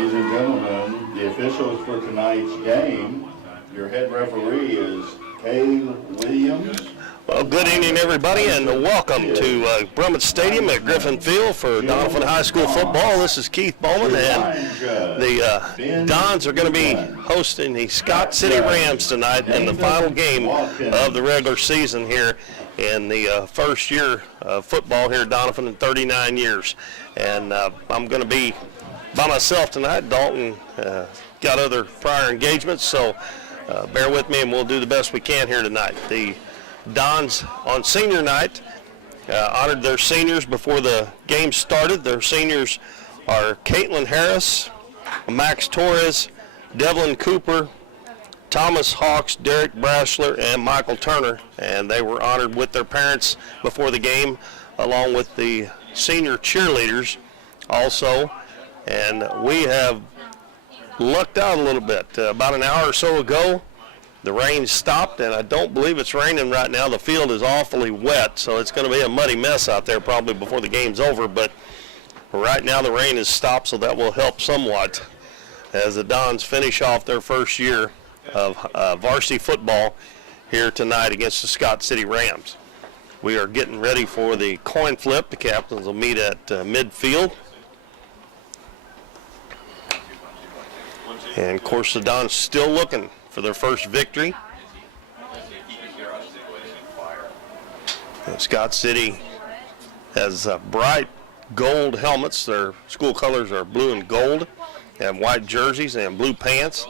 Ladies and gentlemen, the officials for tonight's game, your head referee is Cale Williams. Well, good evening, everybody, and welcome to Brummett Stadium at Griffin Field for Doniphan High School football. This is Keith Bowman, and the Dons are going to be hosting the Scott City Rams tonight in the final game of the regular season here in the first year of football here at Doniphan in 39 years. And I'm going to be by myself tonight. Dalton got other prior engagements, so bear with me, and we'll do the best we can here tonight. The Dons on senior night honored their seniors before the game started. Their seniors are Caitlin Harris, Max Torres, Devlin Cooper, Thomas Hawks, Derek Brashler, and Michael Turner. And they were honored with their parents before the game, along with the senior cheerleaders also. And we have lucked out a little bit. About an hour or so ago, the rain stopped, and I don't believe it's raining right now. The field is awfully wet, so it's going to be a muddy mess out there probably before the game's over. But right now the rain has stopped, so that will help somewhat as the Dons finish off their first year of varsity football here tonight against the Scott City Rams. We are getting ready for the coin flip. The captains will meet at midfield. And, of course, the Dons still looking for their first victory. Scott City has bright gold helmets. Their school colors are blue and gold. They have white jerseys and blue pants.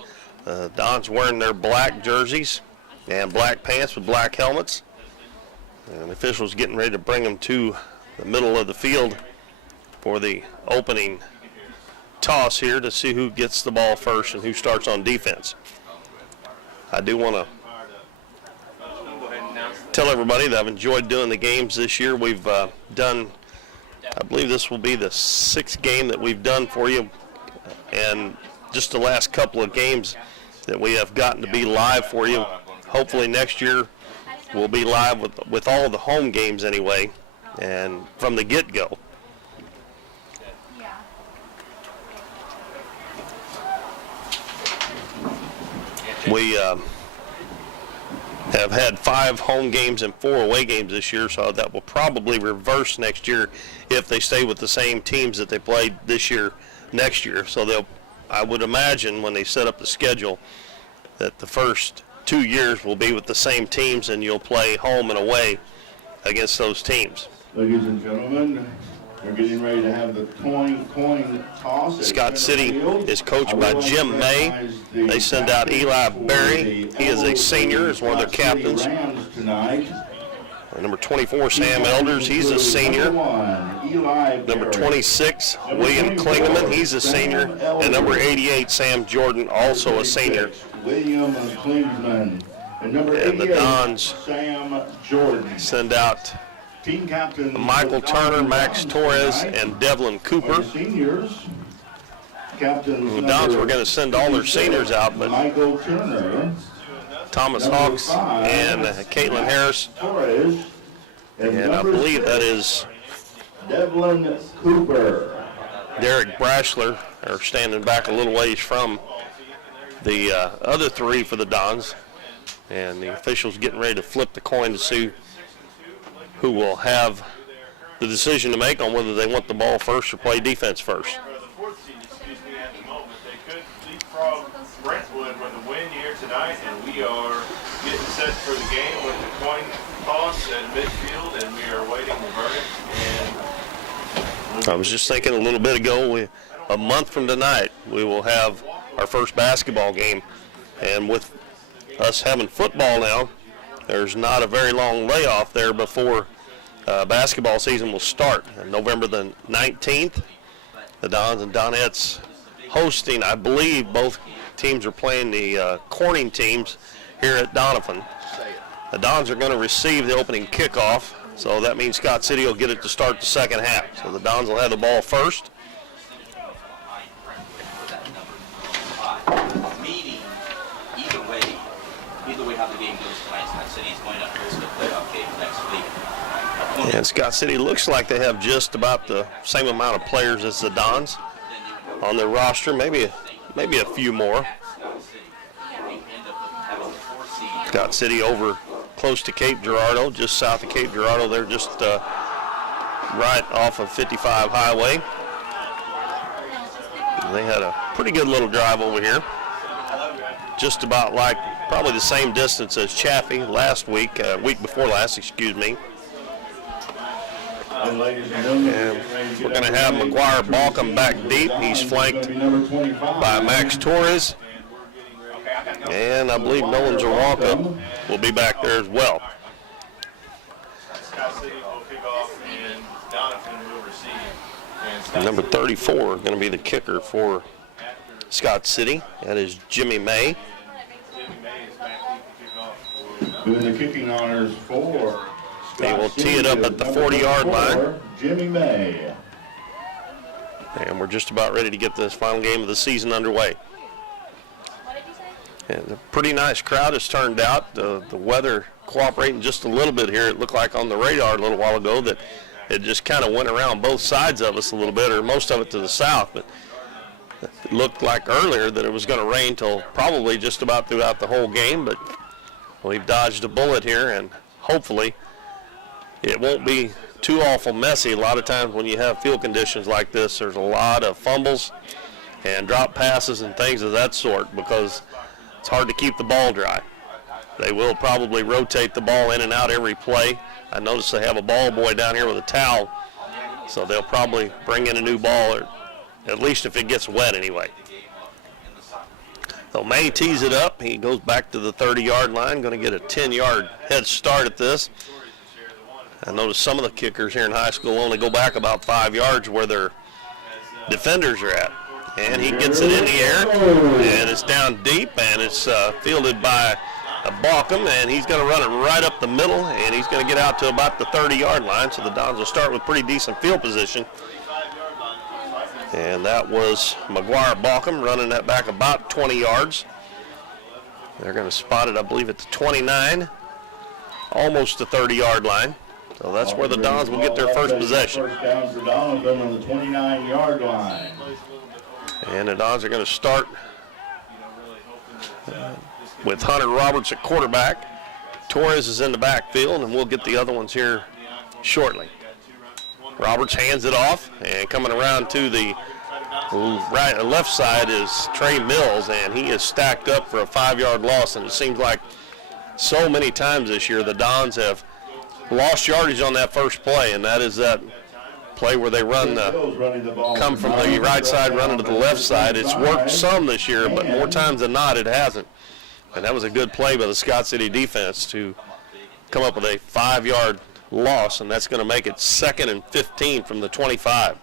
Dons wearing their black jerseys and black pants with black helmets. And the officials getting ready to bring them to the middle of the field for the opening toss here to see who gets the ball first and who starts on defense. I do want to tell everybody that I've enjoyed doing the games this year. We've done, I believe this will be the 6th game that we've done for you, and just the last couple of games that we have gotten to be live for you. Hopefully next year we'll be live with all the home games anyway, and from the get-go. We have had 5 home games and 4 away games this year, so that will probably reverse next year if they stay with the same teams that they played this year next year. So I would imagine when they set up the schedule that the first 2 years will be with the same teams, and you'll play home and away against those teams. Ladies and gentlemen, we're getting ready to have the coin toss. Scott City is coached by Jim May. They send out Eli Berry. He is a senior, is one of their captains. Number 24, Sam Elders, he's a senior. Number 26, William Klingeman, he's a senior. And number 88, Sam Jordan, also a senior. William Klingeman. And the Dons send out team captain Michael Turner, Max Torres, and Devlin Cooper. Seniors, the Dons were going to send all their seniors out, but Michael Turner, Thomas Hawks and Caitlin Harris, and I believe that is Devlin Cooper. Derek Brashler are standing back a little ways from the other 3 for the Dons, and the officials getting ready to flip the coin to see who will have the decision to make on whether they want the ball first or play defense first. Brentwood with a win here tonight, and we are getting set for the game with the coin toss at midfield, and we are waiting the verdict. I was just thinking a little bit ago, a month from tonight, we will have our first basketball game, and with us having football now, there's not a very long layoff there before basketball season will start. On November the 19th, the Dons and Donettes hosting, I believe both teams are playing the Corning teams here at Doniphan. The Dons are going to receive the opening kickoff, so that means Scott City will get it to start the second half. So the Dons will have the ball first. Either way how the game goes tonight, Scott City's going to host the playoff game next week. And Scott City looks like they have just about the same amount of players as the Dons. on their roster, maybe a few more. Scott City over close to Cape Girardeau, just south of Cape Girardeau. They're just right off of 55 Highway. They had a pretty good little drive over here. Just about like probably the same distance as Chaffee last week, week before last, excuse me. And we're going to have McGuire Balcom back deep. He's flanked by Max Torres. And I believe Nolan Zawalka will be back there as well. Scott City will kick off and Doniphan will receive. And number 34 going to be the kicker for Scott City. That is Jimmy May. Jimmy May is back deep to kick off. Doing the kicking honors for They will tee it up at the 40-yard line. Jimmy May. And we're just about ready to get this final game of the season underway. And a pretty nice crowd has turned out. The weather cooperating just a little bit here. It looked like on the radar a little while ago that it just kind of went around both sides of us a little bit, or most of it to the south. But it looked like earlier that it was going to rain till probably just about throughout the whole game. But we've dodged a bullet here, and hopefully it won't be too awful messy. A lot of times when you have field conditions like this, there's a lot of fumbles and drop passes and things of that sort because it's hard to keep the ball dry. They will probably rotate the ball in and out every play. I noticed they have a ball boy down here with a towel, so they'll probably bring in a new ball, or at least if it gets wet anyway. So May tees it up. He goes back to the 30-yard line, going to get a 10-yard head start at this. I noticed some of the kickers here in high school only go back about 5 yards where their defenders are at. And he gets it in the air, and it's down deep, and it's fielded by Balcom, and he's going to run it right up the middle, and he's going to get out to about the 30-yard line. So the Dons will start with pretty decent field position. And that was McGuire Balcom running that back about 20 yards. They're going to spot it, I believe, at the 29, almost the 30-yard line. So that's where the Dons will get their first possession. First down for Doniphan on the 29-yard line. And the Dons are going to start with Hunter Roberts at quarterback. Torres is in the backfield, and we'll get the other ones here shortly. Roberts hands it off, and coming around to the left side is Trey Mills, and he is stacked up for a 5-yard loss. And it seems like so many times this year the Dons have lost yardage on that first play, and that is that play where they run come from the right side running to the left side. It's worked some this year, but more times than not it hasn't. And that was a good play by the Scott City defense to come up with a 5-yard loss, and that's going to make it 2nd and 15 from the 25.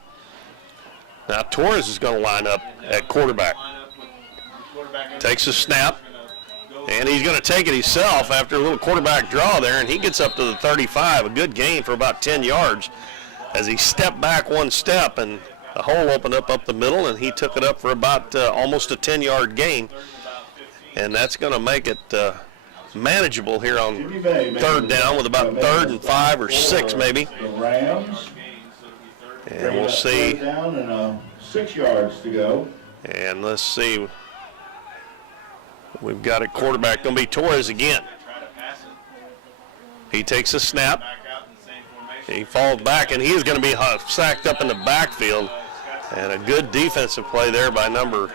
Now Torres is going to line up at quarterback. Takes a snap, and he's going to take it himself after a little quarterback draw there, and he gets up to the 35, a good gain for about 10 yards as he stepped back one step, and the hole opened up the middle, and he took it up for about almost a 10-yard gain. And that's going to make it manageable here on 3rd down with about 3rd and 5 or 6 maybe. And we'll see. 3rd down and 6 yards to go. And let's see. We've got a quarterback going to be Torres again. He takes a snap. He falls back, and he is going to be sacked up in the backfield. And a good defensive play there by number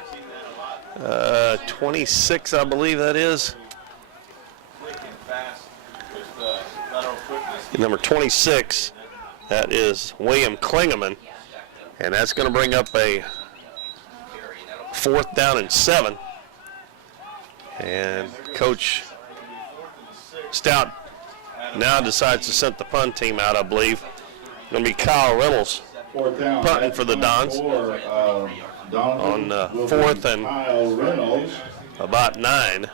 26, I believe that is. Number 26, that is William Klingeman. And that's going to bring up a 4th down and 7. And Coach Stout now decides to send the punt team out, I believe. Going to be Kyle Reynolds punting for the Dons on 4th and about 9.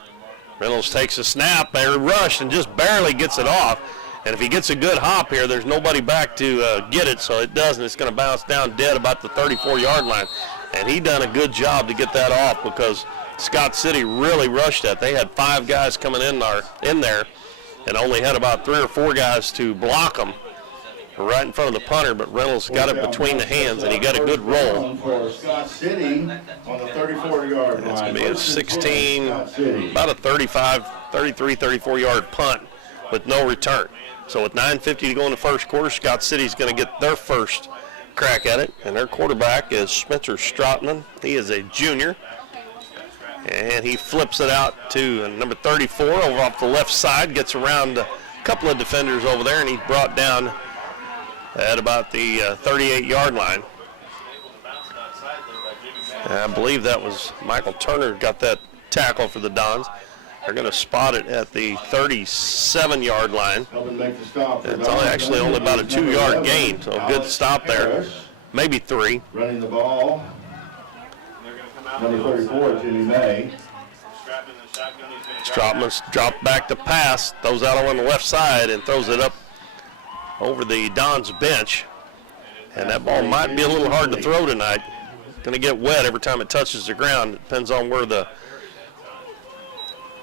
Reynolds takes a snap, they rush, and just barely gets it off. And if he gets a good hop here, there's nobody back to get it, so it doesn't. It's going to bounce down dead about the 34-yard line. And he done a good job to get that off because Scott City really rushed that. They had 5 guys coming in there and only had about 3 or 4 guys to block them. right in front of the punter, but Reynolds got it between the hands, and he got a good roll. For Scott City on the 34-yard line. It's going to be a 16, about a 35, 33, 34-yard punt with no return. So with 9:50 to go in the first quarter, Scott City's going to get their first crack at it, and their quarterback is Spencer Strotman. He is a junior, and he flips it out to number 34 over off the left side, gets around a couple of defenders over there, and he's brought down at about the 38-yard line. I believe that was Michael Turner got that tackle for the Dons. They're going to spot it at the 37-yard line. It's actually only about a 2-yard gain, so a good stop there. Maybe 3. Running the ball. Number 34, Jimmy May. Strotman's dropped back to pass, throws out on the left side and throws it up over the Dons bench. And that ball might be a little hard to throw tonight. It's going to get wet every time it touches the ground. It depends on where the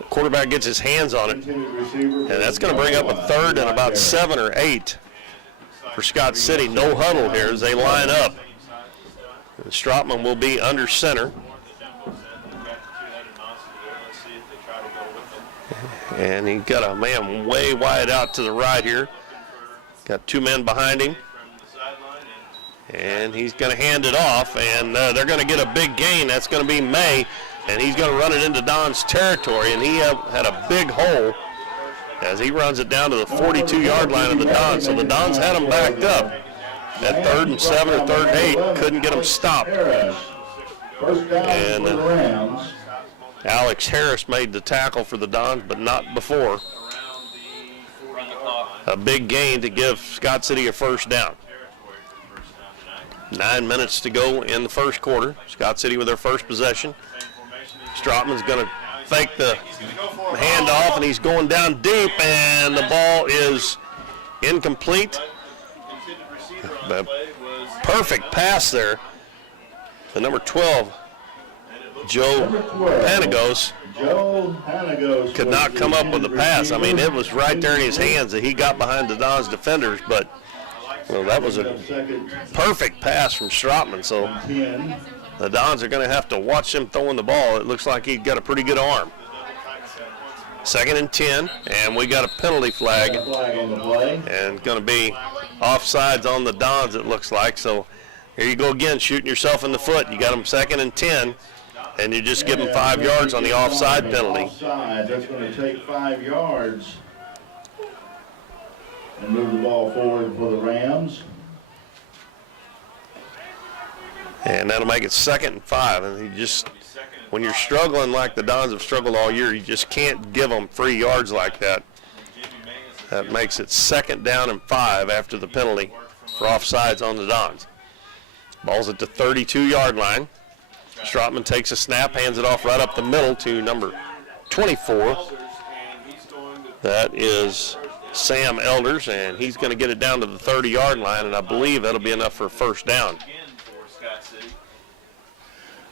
quarterback gets his hands on it. And that's going to bring up a 3rd and about 7 or 8 for Scott City. No huddle here as they line up. And Strotman will be under center. And he got a man way wide out to the right here. Got 2 men behind him. And he's going to hand it off, and they're going to get a big gain. That's going to be May, and he's going to run it into Don's territory, and he had a big hole as he runs it down to the 42-yard line of the Dons. So the Dons had him backed up at 3rd and 7 or 3rd and 8. Couldn't get him stopped. And Alex Harris made the tackle for the Dons, but not before. A big gain to give Scott City a first down. 9 minutes to go in the first quarter. Scott City with their first possession. Strotman's going to fake the handoff, and he's going down deep, and the ball is incomplete. The perfect pass there. The number 12, Joe Panagos, could not come up with the pass. I mean, it was right there in his hands that he got behind the Dons defenders, but well, that was a perfect pass from Strotman. So the Dons are going to have to watch him throwing the ball. It looks like he's got a pretty good arm. 2nd and 10, and we got a penalty flag, and going to be offsides on the Dons, it looks like. So here you go again, shooting yourself in the foot. You got them 2nd and 10, and you just give them 5 yards on the offside penalty. That's going to take 5 yards and move the ball forward for the Rams. And that'll make it 2nd and 5. And you just, when you're struggling like the Dons have struggled all year, you just can't give them 3 yards like that. That makes it 2nd down and 5 after the penalty for offsides on the Dons. Ball's at the 32-yard line. Strotman takes a snap, hands it off right up the middle to number 24. That is Sam Elders, and he's going to get it down to the 30-yard line, and I believe that'll be enough for a first down.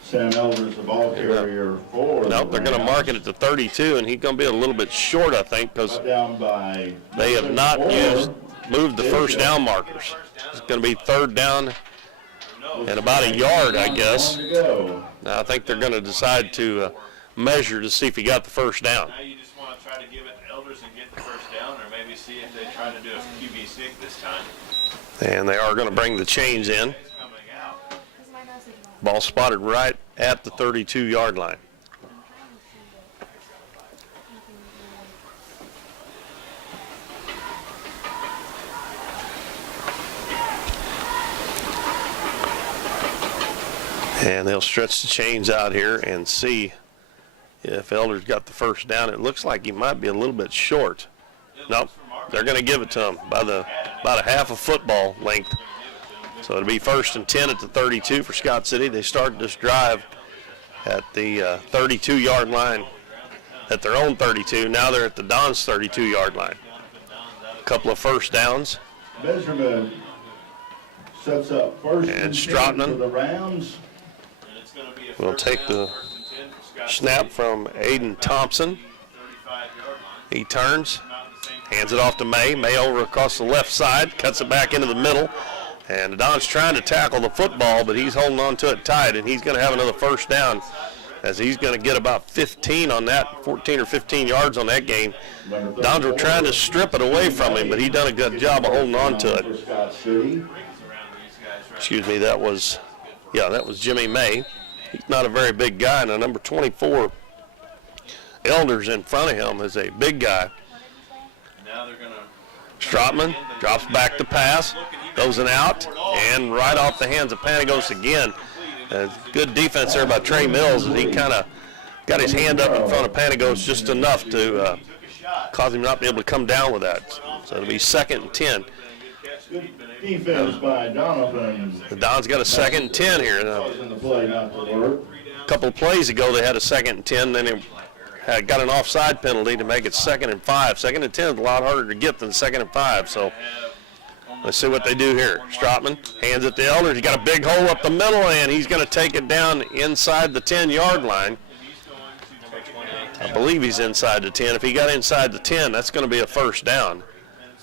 Sam Elders, the ball carrier for. Nope, they're going to mark it at the 32, and he's going to be a little bit short, I think, because they have not moved the first down markers. It's going to be 3rd down and about a yard, I guess. Now I think they're going to decide to measure to see if he got the first down. Now you just want to try to give it to Elders and get the first down, or maybe see if they try to do a QB sneak this time. And they are going to bring the chains in. Ball spotted right at the 32-yard line. And they'll stretch the chains out here and see if Elders got the first down. It looks like he might be a little bit short. Nope, they're going to give it to him by about a half a football length. So it'll be 1st and 10 at the 32 for Scott City. They started this drive at the 32-yard line at their own 32. Now they're at the Dons 32-yard line. A couple of first downs. Measurement sets up 1st and Strotman for the Rams. Will take the snap from Aiden Thompson. He turns, hands it off to May. May over across the left side, cuts it back into the middle. And the Don's trying to tackle the football, but he's holding on to it tight, and he's going to have another first down as he's going to get about 15 on that, 14 or 15 yards on that gain. Dons were trying to strip it away from him, but he done a good job of holding on to it. Excuse me, that was Jimmy May. He's not a very big guy, and the number 24, Elders in front of him, is a big guy. Stratman drops back to pass, goes an out, and right off the hands of Panagos again. Good defense there by Trey Mills, as he kind of got his hand up in front of Panagos just enough to cause him not to be able to come down with that. So it'll be 2nd and 10. Good defense by Doniphan. The Dons got a 2nd and 10 here. A couple of plays ago, they had a 2nd and 10, then they got an offside penalty to make it 2nd and 5. 2nd and 10 is a lot harder to get than 2nd and 5. So let's see what they do here. Stratman hands it to Elders. He got a big hole up the middle, and he's going to take it down inside the 10-yard line. I believe he's inside the 10. If he got inside the 10, that's going to be a first down.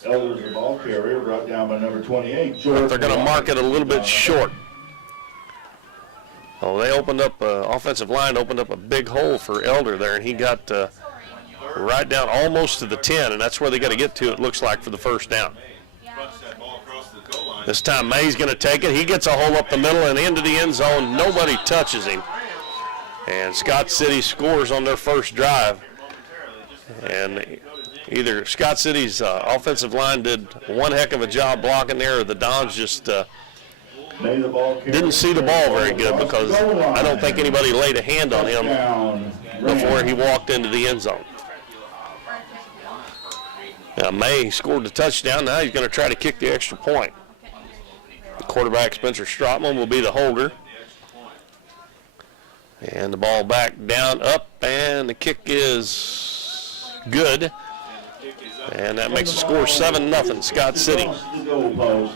Elders, the ball carrier, brought down by number 28. But they're going to mark it a little bit short. Oh, they opened up, offensive line opened up a big hole for Elder there, and he got right down almost to the 10, and that's where they got to get to, it looks like, for the first down. This time May's going to take it. He gets a hole up the middle and into the end zone. Nobody touches him. And Scott City scores on their first drive. And either Scott City's offensive line did one heck of a job blocking there, or the Dons just didn't see the ball very good, because I don't think anybody laid a hand on him before he walked into the end zone. Now May scored the touchdown. Now he's going to try to kick the extra point. The quarterback, Spencer Stratman, will be the holder. And the ball back down, up, and the kick is good. And that makes the score 7-0, Scott City. The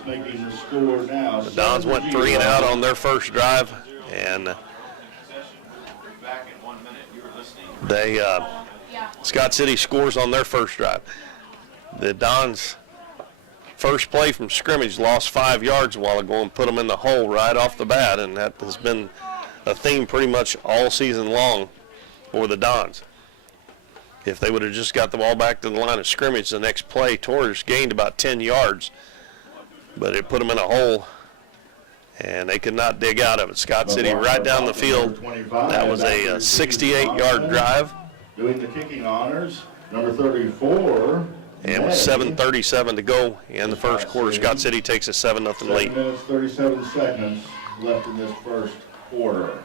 Dons went 3 and out on their first drive, and Scott City scores on their first drive. The Dons' first play from scrimmage lost 5 yards a while ago and put them in the hole right off the bat, and that has been a theme pretty much all season long for the Dons. If they would have just got the ball back to the line of scrimmage, the next play, Torres gained about 10 yards, but it put them in a hole, and they could not dig out of it. Scott City right down the field. That was a 68-yard drive. Doing the kicking honors, number 34. And with 7:37 to go in the first quarter, Scott City takes a 7-0 lead. 7 minutes, 37 seconds left in this first quarter.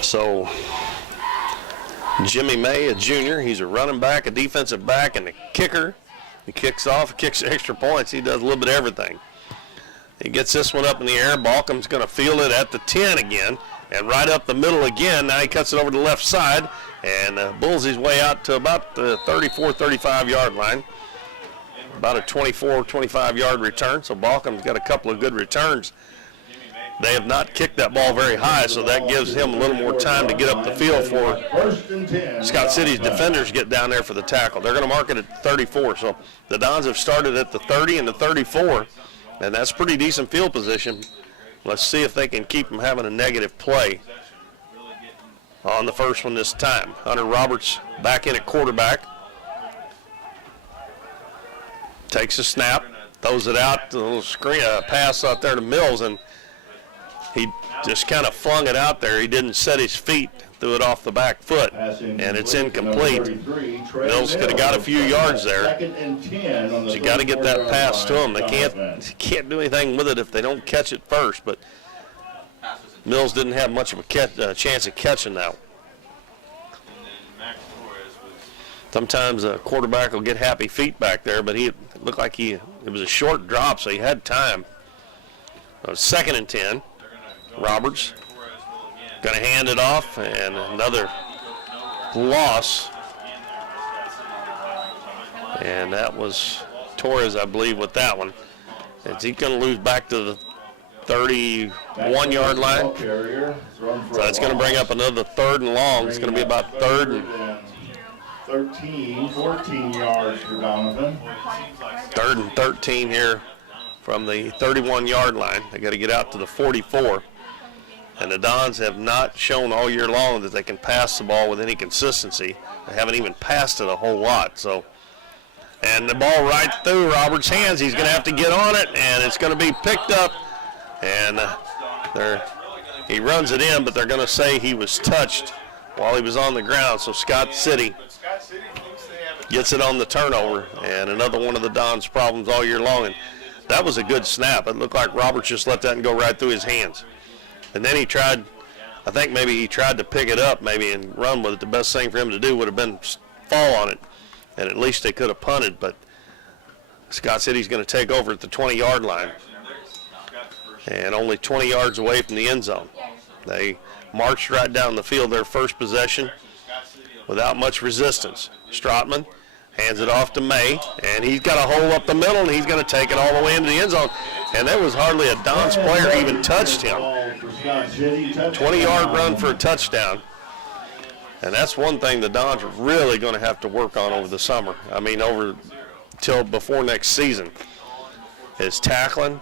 So Jimmy May, a junior, he's a running back, a defensive back, and a kicker. He kicks off, kicks extra points. He does a little bit of everything. He gets this one up in the air. Balcom's going to field it at the 10 again, and right up the middle again. Now he cuts it over to the left side and bulls his way out to about the 34, 35-yard line. About a 24, 25-yard return. So Balcom's got a couple of good returns. They have not kicked that ball very high, so that gives him a little more time to get up the field for Scott City's defenders get down there for the tackle. They're going to mark it at 34. So the Dons have started at the 30 and the 34, and that's pretty decent field position. Let's see if they can keep them having a negative play on the first one this time. Hunter Roberts back in at quarterback. Takes a snap, throws it out, a little screen pass out there to Mills, and he just kind of flung it out there. He didn't set his feet, threw it off the back foot, and it's incomplete. Mills could have got a few yards there. So you got to get that pass to them. They can't do anything with it if they don't catch it first, but Mills didn't have much of a chance of catching that. Sometimes a quarterback will get happy feet back there, but it looked like it was a short drop, so he had time. 2nd and 10. Roberts going to hand it off, and another loss. And that was Torres, I believe, with that one. Is he going to lose back to the 31-yard line. So that's going to bring up another 3rd and long. It's going to be about 3rd and 14 yards for Doniphan. 3rd and 13 here from the 31-yard line. They got to get out to the 44. And the Dons have not shown all year long that they can pass the ball with any consistency. They haven't even passed it a whole lot. So, and the ball right through Robert's hands. He's going to have to get on it, and it's going to be picked up. And he runs it in, but they're going to say he was touched while he was on the ground. So Scott City gets it on the turnover, and another one of the Dons' problems all year long. And that was a good snap. It looked like Roberts just let that go right through his hands. And then he tried, I think maybe he tried to pick it up maybe and run with it. The best thing for him to do would have been fall on it, and at least they could have punted. But Scott City's going to take over at the 20-yard line and only 20 yards away from the end zone. They marched right down the field their first possession without much resistance. Strotman hands it off to May, and he's got a hole up the middle, and he's going to take it all the way into the end zone. And there was hardly a Dons player even touched him. 20-yard run for a touchdown. And that's one thing the Dons are really going to have to work on over the summer. I mean, over till before next season, is tackling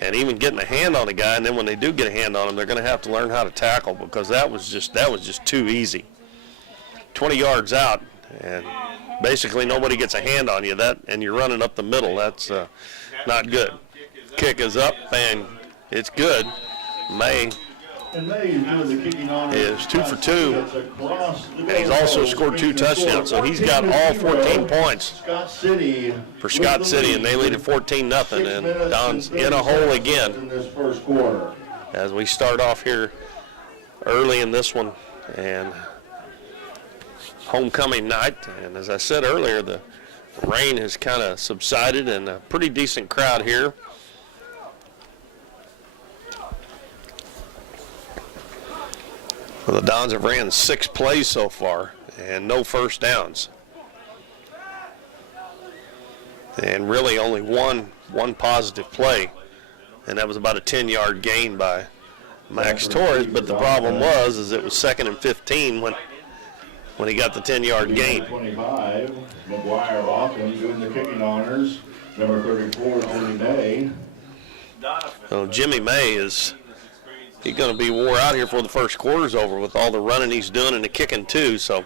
and even getting a hand on a guy. And then when they do get a hand on him, they're going to have to learn how to tackle, because that was just too easy. 20 yards out, and basically nobody gets a hand on you, and you're running up the middle. That's not good. Kick is up, and it's good. May is 2 for 2, and he's also scored 2 touchdowns, so he's got all 14 points for Scott City, and they lead at 14-0, and Don's in a hole again as we start off here early in this one, and homecoming night. And as I said earlier, the rain has kind of subsided, and a pretty decent crowd here. Well, the Dons have ran 6 plays so far and no first downs. And really only one positive play, and that was about a 10-yard gain by Max Torres. But the problem was it was 2nd and 15 when he got the 10-yard gain. 25, McGuire Lawson doing the kicking honors. Number 34, Jimmy May. So Jimmy May he's going to be wore out here before the first quarter's over with all the running he's doing and the kicking too. So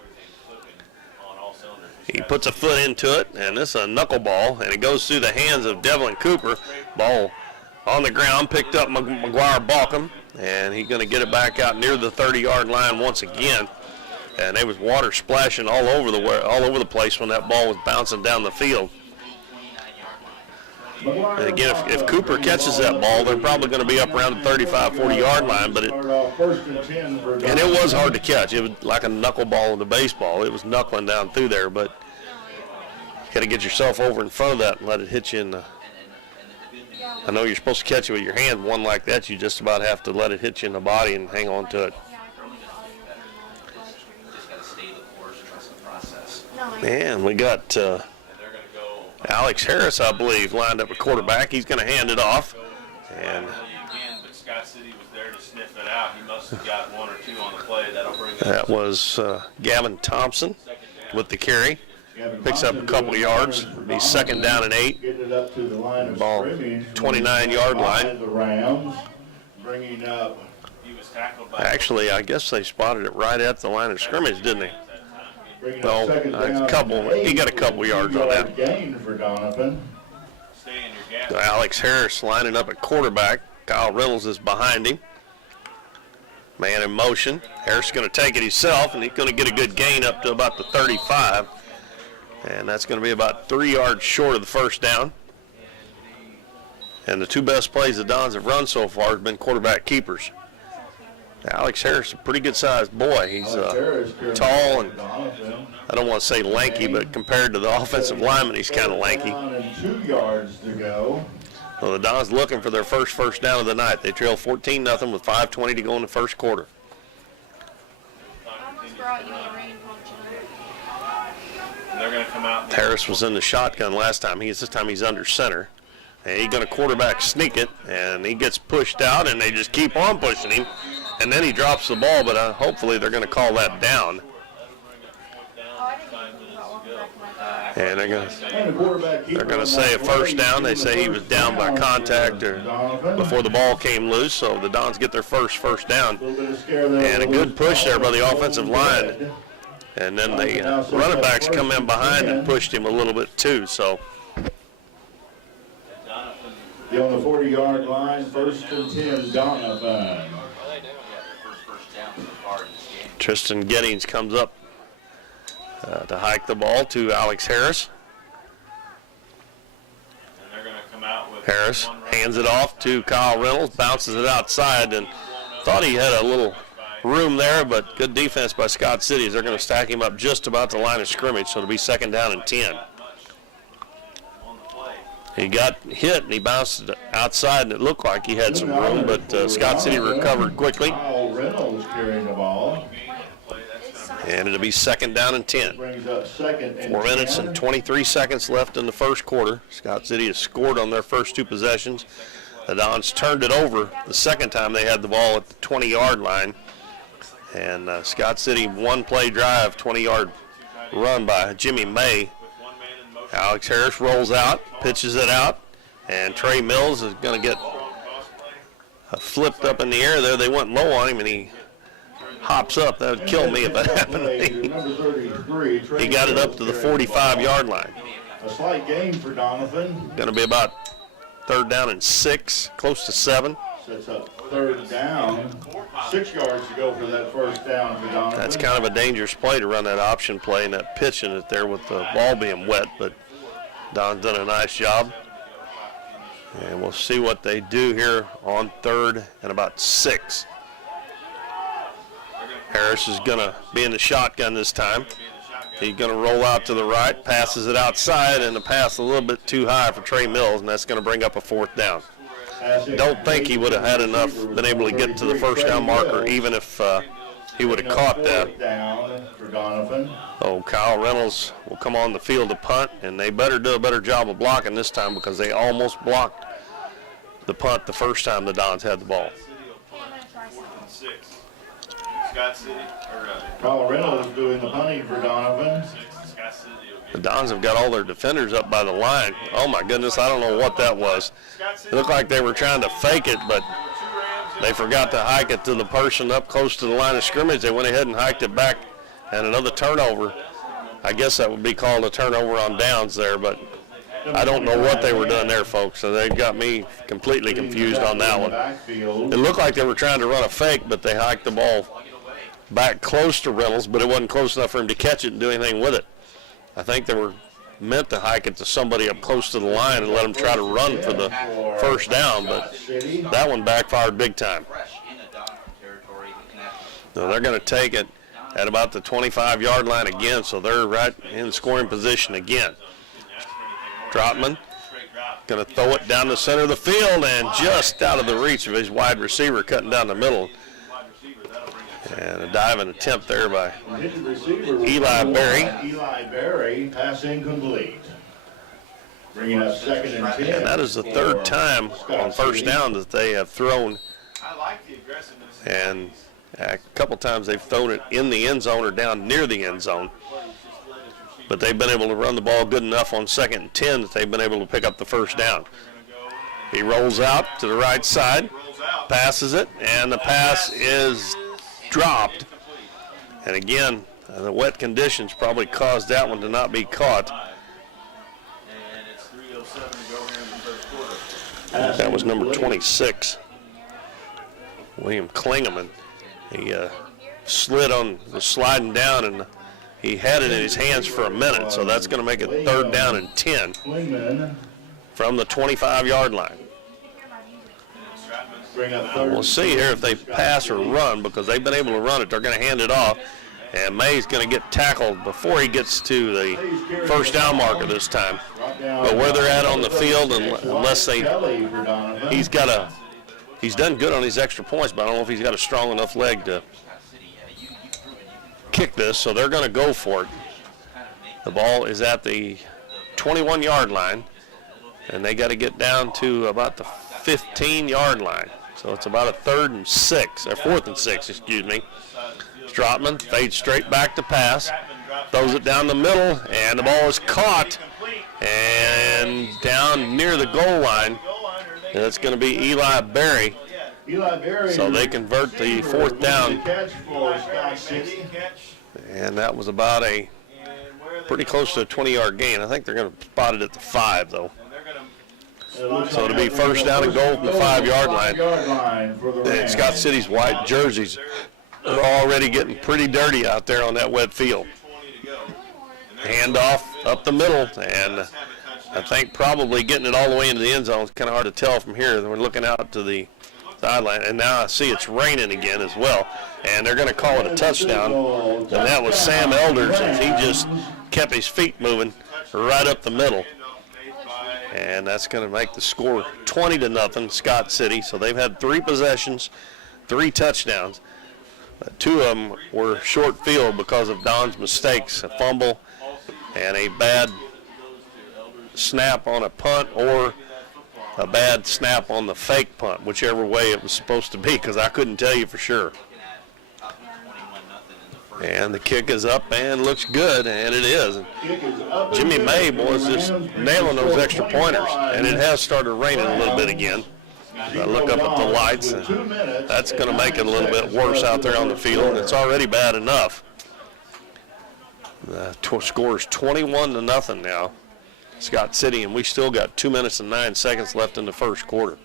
he puts a foot into it, and this is a knuckleball, and it goes through the hands of Devlin Cooper. Ball on the ground, picked up McGuire Balcom, and he's going to get it back out near the 30-yard line once again. And there was water splashing all over the place when that ball was bouncing down the field. And again, if Cooper catches that ball, they're probably going to be up around the 35, 40-yard line. But it was hard to catch. It was like a knuckleball in the baseball. It was knuckling down through there. But you got to get yourself over in front of that and let it hit you in the. I know you're supposed to catch it with your hand. One like that, you just about have to let it hit you in the body and hang on to it. And we got Alex Harris, I believe, lined up a quarterback. He's going to hand it off. And but Scott City was there to sniff it out. He must have got 1 or 2 on the play. That'll bring up. That was Gavin Thompson with the carry. Picks up a couple of yards. He's 2nd down and 8. Ball 29-yard line. Actually, I guess they spotted it right at the line of scrimmage, didn't they? Well, he got a couple yards on that. So Alex Harris lining up at quarterback. Kyle Reynolds is behind him. Man in motion. Harris is going to take it himself, and he's going to get a good gain up to about the 35. And that's going to be about 3 yards short of the first down. And the 2 best plays the Dons have run so far have been quarterback keepers. Alex Harris is a pretty good-sized boy. He's tall and I don't want to say lanky, but compared to the offensive lineman, he's kind of lanky. 2 yards to go. Well, the Dons looking for their first down of the night. They trail 14-0 with 5:20 to go in the first quarter. They're going to come out. Harris was in the shotgun last time. This time he's under center. And he's going to quarterback sneak it, and he gets pushed out, and they just keep on pushing him. And then he drops the ball, but hopefully they're going to call that down. And they're going to say a first down. They say he was down by contact or before the ball came loose, so the Dons get their first down. And a good push there by the offensive line. And then the running backs come in behind and pushed him a little bit too. So on the 40-yard line, 1st and 10, Doniphan. Tristan Gettings comes up to hike the ball to Alex Harris. Harris hands it off to Kyle Reynolds, bounces it outside, and thought he had a little room there, but good defense by Scott City. They're going to stack him up just about the line of scrimmage, so it'll be 2nd down and 10. He got hit and he bounced outside, and it looked like he had some room, but Scott City recovered quickly. Kyle Reynolds carrying the ball. And it'll be 2nd down and 10. 4 minutes and 23 seconds left in the first quarter. Scott City has scored on their first 2 possessions. The Dons turned it over the second time they had the ball at the 20-yard line. And Scott City, 1-play drive, 20-yard run by Jimmy May. Alex Harris rolls out, pitches it out, and Trey Mills is going to get flipped up in the air there. They went low on him, and he hops up. That would kill me if that happened to me. He got it up to the 45-yard line. A slight gain for Doniphan. Going to be about 3rd down and 6, close to 7. Sets up 3rd down. 6 yards to go for that first down for Doniphan. That's kind of a dangerous play to run that option play and that pitching it there with the ball being wet, but Don's done a nice job. And we'll see what they do here on 3rd and about 6. Harris is going to be in the shotgun this time. He's going to roll out to the right, passes it outside, and the pass a little bit too high for Trey Mills, and that's going to bring up a 4th down. Don't think he would have had enough, been able to get to the first down marker, even if he would have caught that. Oh, Kyle Reynolds will come on the field to punt, and they better do a better job of blocking this time because they almost blocked the punt the first time the Dons had the ball. Kyle Reynolds doing the punting for Doniphan. The Dons have got all their defenders up by the line. Oh, my goodness, I don't know what that was. It looked like they were trying to fake it, but they forgot to hike it to the person up close to the line of scrimmage. They went ahead and hiked it back, and another turnover. I guess that would be called a turnover on downs there, but I don't know what they were doing there, folks. So they got me completely confused on that one. It looked like they were trying to run a fake, but they hiked the ball back close to Reynolds, but it wasn't close enough for him to catch it and do anything with it. I think they were meant to hike it to somebody up close to the line and let them try to run for the first down, but that one backfired big time. So they're going to take it at about the 25-yard line again, so they're right in scoring position again. Trotman going to throw it down the center of the field and just out of the reach of his wide receiver cutting down the middle. And a diving attempt there by Eli Berry. Eli Berry, pass incomplete. Bringing up 2nd and 10. And that is the 3rd time on first down that they have thrown. And a couple times they've thrown it in the end zone or down near the end zone. But they've been able to run the ball good enough on 2nd and 10 that they've been able to pick up the first down. He rolls out to the right side, passes it, and the pass is dropped. And again, the wet conditions probably caused that one to not be caught. That was number 26, William Klingeman. He was sliding down, and he had it in his hands for a minute, so that's going to make it 3rd down and 10 from the 25-yard line. We'll see here if they pass or run, because they've been able to run it. They're going to hand it off, and May's going to get tackled before he gets to the first down marker this time. But where they're at on the field, unless he's done good on these extra points, but I don't know if he's got a strong enough leg to kick this, so they're going to go for it. The ball is at the 21-yard line, And they got to get down to about the 15-yard line. So it's about a 4th and 6, excuse me. Strotman fades straight back to pass, throws it down the middle, and the ball is caught and down near the goal line. And it's going to be Eli Berry. So they convert the 4th down. And that was about a pretty close to a 20-yard gain. I think they're going to spot it at the 5, though. So it'll be 1st down and goal from the 5-yard line. And Scott City's white jerseys are already getting pretty dirty out there on that wet field. Handoff up the middle, and I think probably getting it all the way into the end zone is kind of hard to tell from here. We're looking out to the sideline, and now I see it's raining again as well, and they're going to call it a touchdown. And that was Sam Elders, and he just kept his feet moving right up the middle. And that's going to make the score 20-0 Scott City. So they've had 3 possessions, 3 touchdowns. 2 of them were short field because of Don's mistakes, a fumble and a bad snap on a punt, or a bad snap on the fake punt, whichever way it was supposed to be, because I couldn't tell you for sure. And the kick is up and looks good, and it is. Jimmy May was just nailing those extra pointers, and it has started raining a little bit again. I look up at the lights, and that's going to make it a little bit worse out there on the field. It's already bad enough. The score is 21-0 now, Scott City, and we still got 2 minutes and 9 seconds left in the first quarter.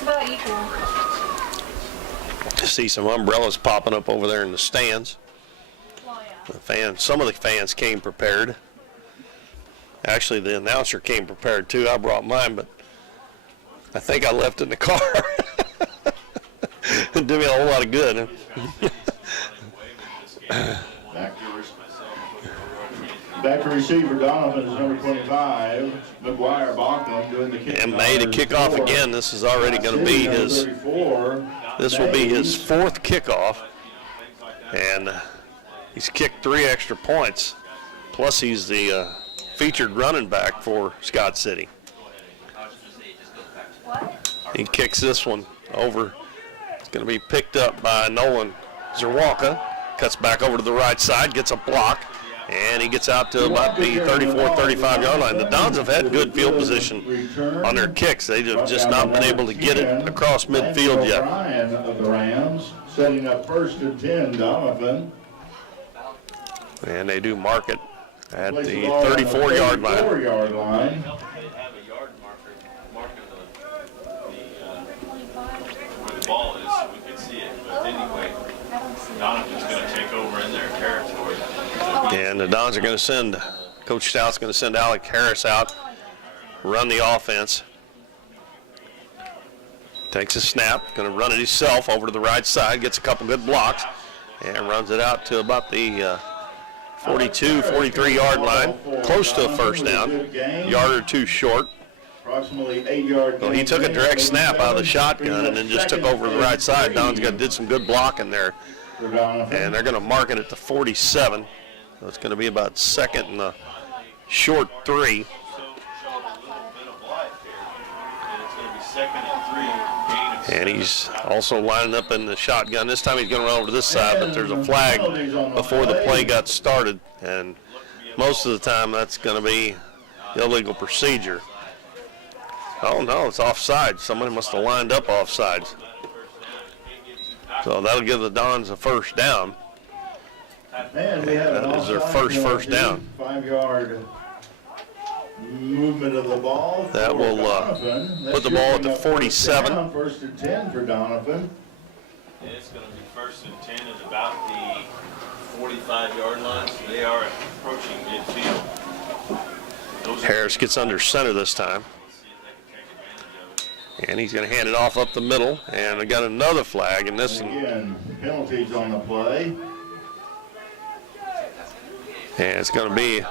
About equal. See some umbrellas popping up over there in the stands. Some of the fans came prepared. Actually, the announcer came prepared too. I brought mine, but I think I left it in the car. It did me a whole lot of good. Back to receiver Doniphan is number 25. McGuire Bachman doing the kick. And May to kick off again. This is already going to be his. This will be his 4th kickoff, and he's kicked 3 extra points. Plus, he's the featured running back for Scott City. He kicks this one over. It's going to be picked up by Nolan Zerwalka. Cuts back over to the right side, gets a block. And he gets out to about the 34, 35-yard line. The Dons have had good field position on their kicks. They have just not been able to get it across midfield yet. Of the Rams, setting up 1st and 10, Doniphan. And they do mark it at the 34-yard line. They have a yard marker where the ball is, so we can see it. But anyway, Doniphan's going to take over in their territory. And the Dons are going to send, Coach Stout's going to send Alec Harris out, run the offense. Takes a snap, going to run it himself over to the right side, gets a couple good blocks, and runs it out to about the 42, 43-yard line, close to a 1st down, yard or 2 short. Approximately 8-yard. Well, he took a direct snap out of the shotgun and then just took over the right side. Dons did some good blocking there. And they're going to mark it at the 47. So it's going to be about 2nd and a short 3. And he's also lining up in the shotgun. This time he's going to run over to this side, but there's a flag before the play got started. And most of the time that's going to be illegal procedure. Oh, no, it's offside. Somebody must have lined up offsides. So that'll give the Dons a 1st down. And that is their first down. 5-yard movement of the ball. That will put the ball at the 47. 1st and 10 for Doniphan. It's going to be 1st and 10 at about the 45-yard line. So they are approaching midfield. Harris gets under center this time. And he's going to hand it off up the middle. And we got another flag in this one. Again, penalties on the play. And it's going to be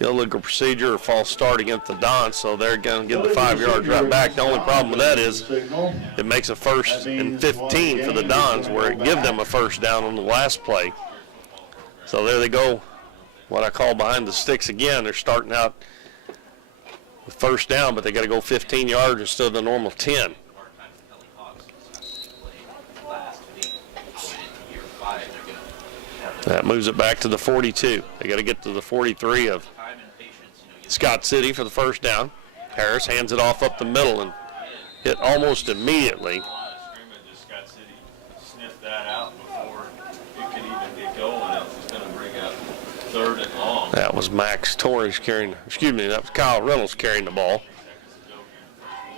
illegal procedure or false start against the Dons, so they're going to get the 5 yards right back. The only problem with that is it makes a 1st and 15 for the Dons, where it give them a first down on the last play. So there they go, what I call behind the sticks again. They're starting out with first down, but they got to go 15 yards instead of the normal 10. That moves it back to the 42. They got to get to the 43 of Scott City for the first down. Harris hands it off up the middle and hit almost immediately. Scott City sniffed that out before it could even get going. It's going to bring up 3rd and long. That was Max Torres carrying, that was Kyle Reynolds carrying the ball.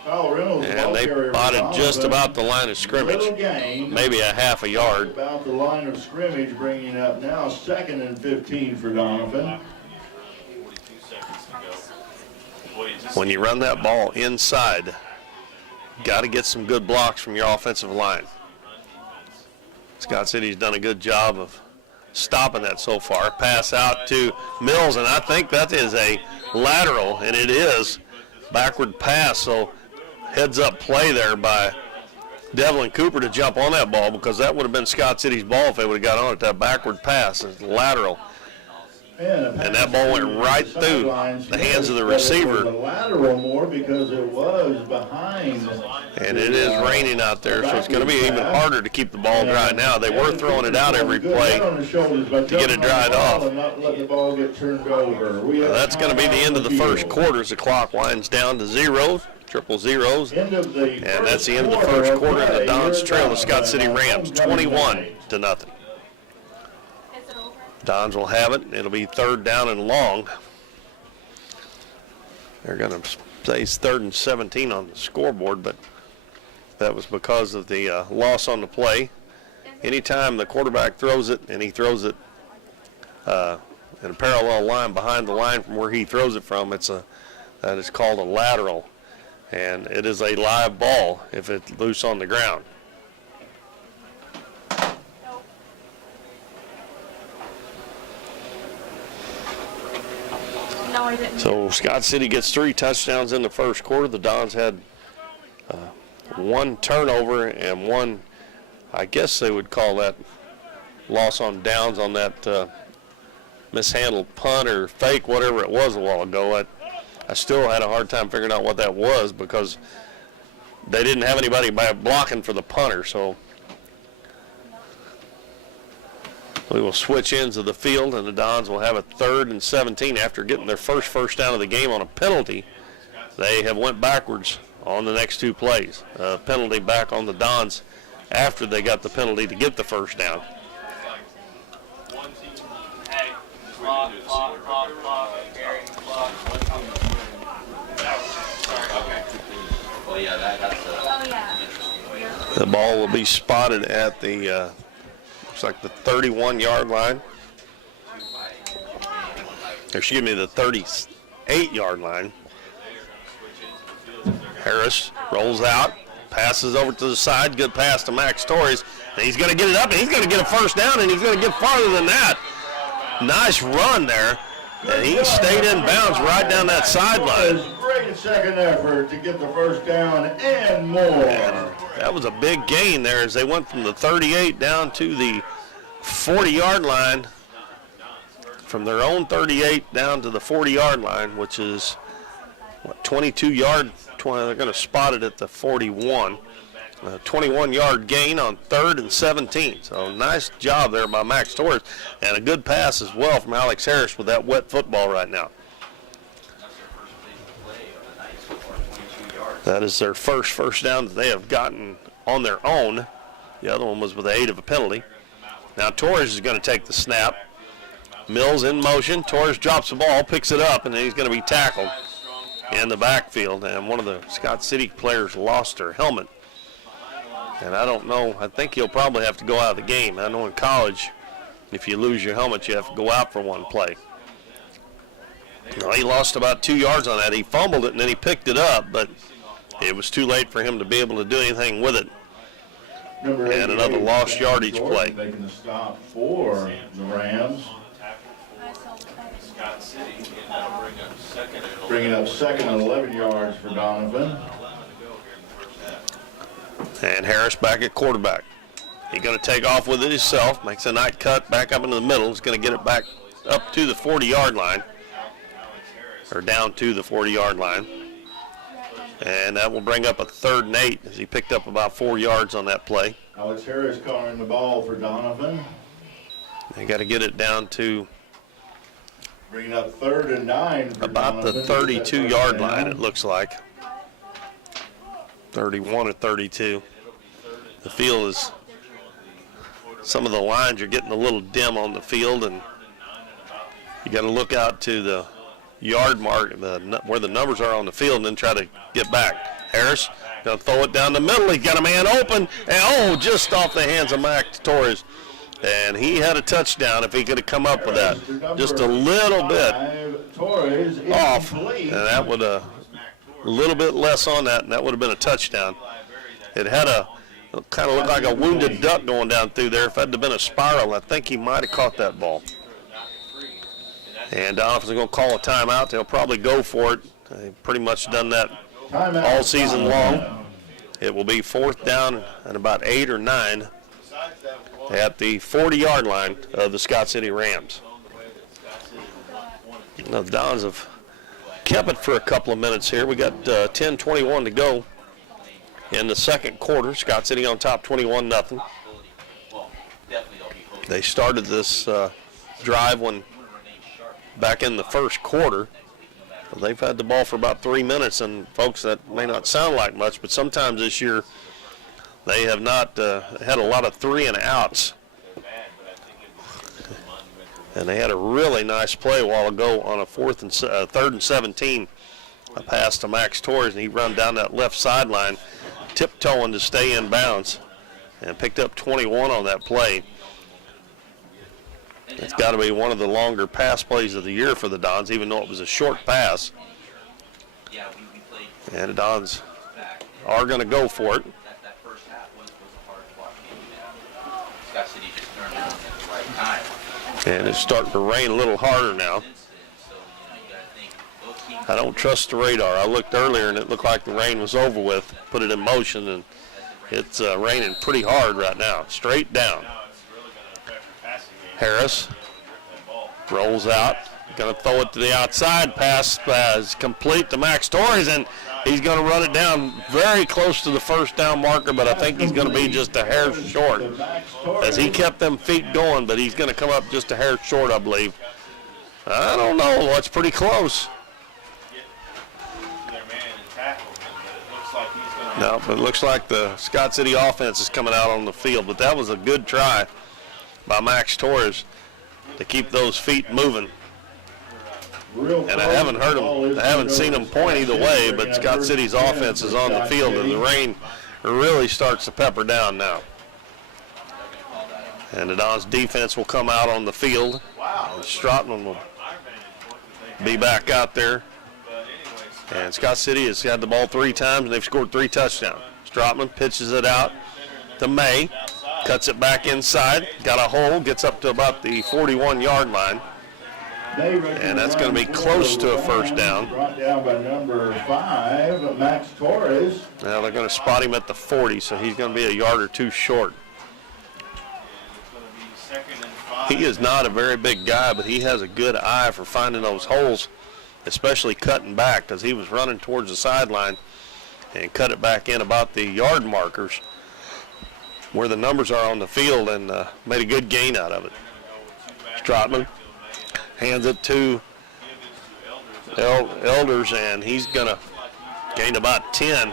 And they spotted just about the line of scrimmage, maybe a half a yard. About the line of scrimmage, bringing up now 2nd and 15 for Doniphan. 42 seconds to go. When you run that ball inside, got to get some good blocks from your offensive line. Scott City's done a good job of stopping that so far. Pass out to Mills, and I think that is a lateral, and it is backward pass. So heads up play there by Devlin Cooper to jump on that ball, because that would have been Scott City's ball if they would have got on it. That backward pass is lateral. And that ball went right through the hands of the receiver. Lateral more because it was behind. And it is raining out there, so it's going to be even harder to keep the ball dry now. They were throwing it out every play to get it dried off. That's going to be the end of the first quarter as the clock winds down to 0, triple zeros. And that's the end of the first quarter, and the Dons trail the Scott City Rams 21-0. Dons will have it. It'll be 3rd down and long. They're going to say it's 3rd and 17 on the scoreboard, but that was because of the loss on the play. Anytime the quarterback throws it, and he throws it in a parallel line behind the line from where he throws it from, that is called a lateral, and it is a live ball if it's loose on the ground. No, I didn't. So Scott City gets 3 touchdowns in the first quarter. The Dons had 1 turnover and 1, I guess they would call that loss on downs on that mishandled punt or fake, whatever it was a while ago. I still had a hard time figuring out what that was, because they didn't have anybody blocking for the punter. So we will switch ends of the field, and the Dons will have a 3rd and 17 after getting their first down of the game on a penalty. They have went backwards on the next 2 plays. Penalty back on the Dons after they got the penalty to get the first down. The ball will be spotted at the looks like the 31-yard line. Excuse me, the 38-yard line. Harris rolls out, passes over to the side, good pass to Max Torres. And he's going to get it up, and he's going to get a first down, and he's going to get farther than that. Nice run there, and he stayed in bounds right down that sideline. Great second effort to get the first down and more. And that was a big gain there as they went from the 38 down to the 40-yard line, from their own 38 down to the 40-yard line, which is, what, 22-yard? They're going to spot it at the 41. 21-yard gain on 3rd and 17. So nice job there by Max Torres, and a good pass as well from Alex Harris with that wet football right now. That is their first down that they have gotten on their own. The other one was with the aid of a penalty. Now Torres is going to take the snap. Mills in motion. Torres drops the ball, picks it up, and then he's going to be tackled in the backfield. And one of the Scott City players lost her helmet. And I don't know, I think he'll probably have to go out of the game. I know in college, if you lose your helmet, you have to go out for 1 play. Now, he lost about 2 yards on that. He fumbled it, and then he picked it up, but it was too late for him to be able to do anything with it. And another lost yardage play. Making the stop for the Rams. Scott City, and that'll bring up second and 11. Bringing up second and 11 yards for Doniphan. And Harris back at quarterback. He's going to take off with it himself, makes a nice cut back up into the middle. He's going to get it back up to the 40-yard line, or down to the 40-yard line. And that will bring up a 3rd and 8 as he picked up about 4 yards on that play. Alex Harris calling the ball for Doniphan. They got to get it down to Bringing up 3rd and 9 for about the Doniphan. 32-yard line, it looks like. 31 or 32. The field is, some of the lines are getting a little dim on the field, and you got to look out to the yard mark, where the numbers are on the field, and then try to get back. Harris going to throw it down the middle. He's got a man open, and just off the hands of Max Torres. And he had a touchdown if he could have come up with that. Just a little bit off, and that would a little bit less on that, and that would have been a touchdown. It had a kind of looked like a wounded duck going down through there. If that had been a spiral, I think he might have caught that ball. And Doniphan's going to call a timeout. They'll probably go for it. They've pretty much done that all season long. It will be 4th down and about 8 or 9 at the 40-yard line of the Scott City Rams. Now, the Dons have kept it for a couple of minutes here. We got 10:21 to go in the second quarter. Scott City on top 21-0. They started this drive back in the first quarter. They've had the ball for about 3 minutes, and folks, that may not sound like much, but sometimes this year they have not had a lot of 3 and outs. And they had a really nice play a while ago on a 3rd and 17. A pass to Max Torres, and he run down that left sideline, tiptoeing to stay in bounds, and picked up 21 on that play. It's got to be one of the longer pass plays of the year for the Dons, even though it was a short pass. And the Dons are going to go for it. That first half was a hard fought game. Scott City just turned it on at the right time. And it's starting to rain a little harder now. I don't trust the radar. I looked earlier and it looked like the rain was over with. Put it in motion, and it's raining pretty hard right now. Straight down. Harris rolls out. Going to throw it to the outside. Pass is complete to Max Torres, and he's going to run it down very close to the first down marker, but I think he's going to be just a hair short as he kept them feet going, but he's going to come up just a hair short, I believe. I don't know. It's pretty close. No, but it looks like the Scott City offense is coming out on the field, but that was a good try by Max Torres to keep those feet moving. And I haven't heard him, I haven't seen him point either way, but Scott City's offense is on the field, and the rain really starts to pepper down now. And the Dons defense will come out on the field. And Strotman will be back out there. And Scott City has had the ball 3 times, and they've scored 3 touchdowns. Strotman pitches it out to May, cuts it back inside, got a hole, gets up to about the 41-yard line. And that's going to be close to a first down. Brought down by number 5, Max Torres. Now they're going to spot him at the 40, so he's going to be a yard or 2 short. He is not a very big guy, but he has a good eye for finding those holes, especially cutting back, because he was running towards the sideline and cut it back in about the yard markers where the numbers are on the field, and made a good gain out of it. Strotman hands it to Elders, and he's going to gain about 10.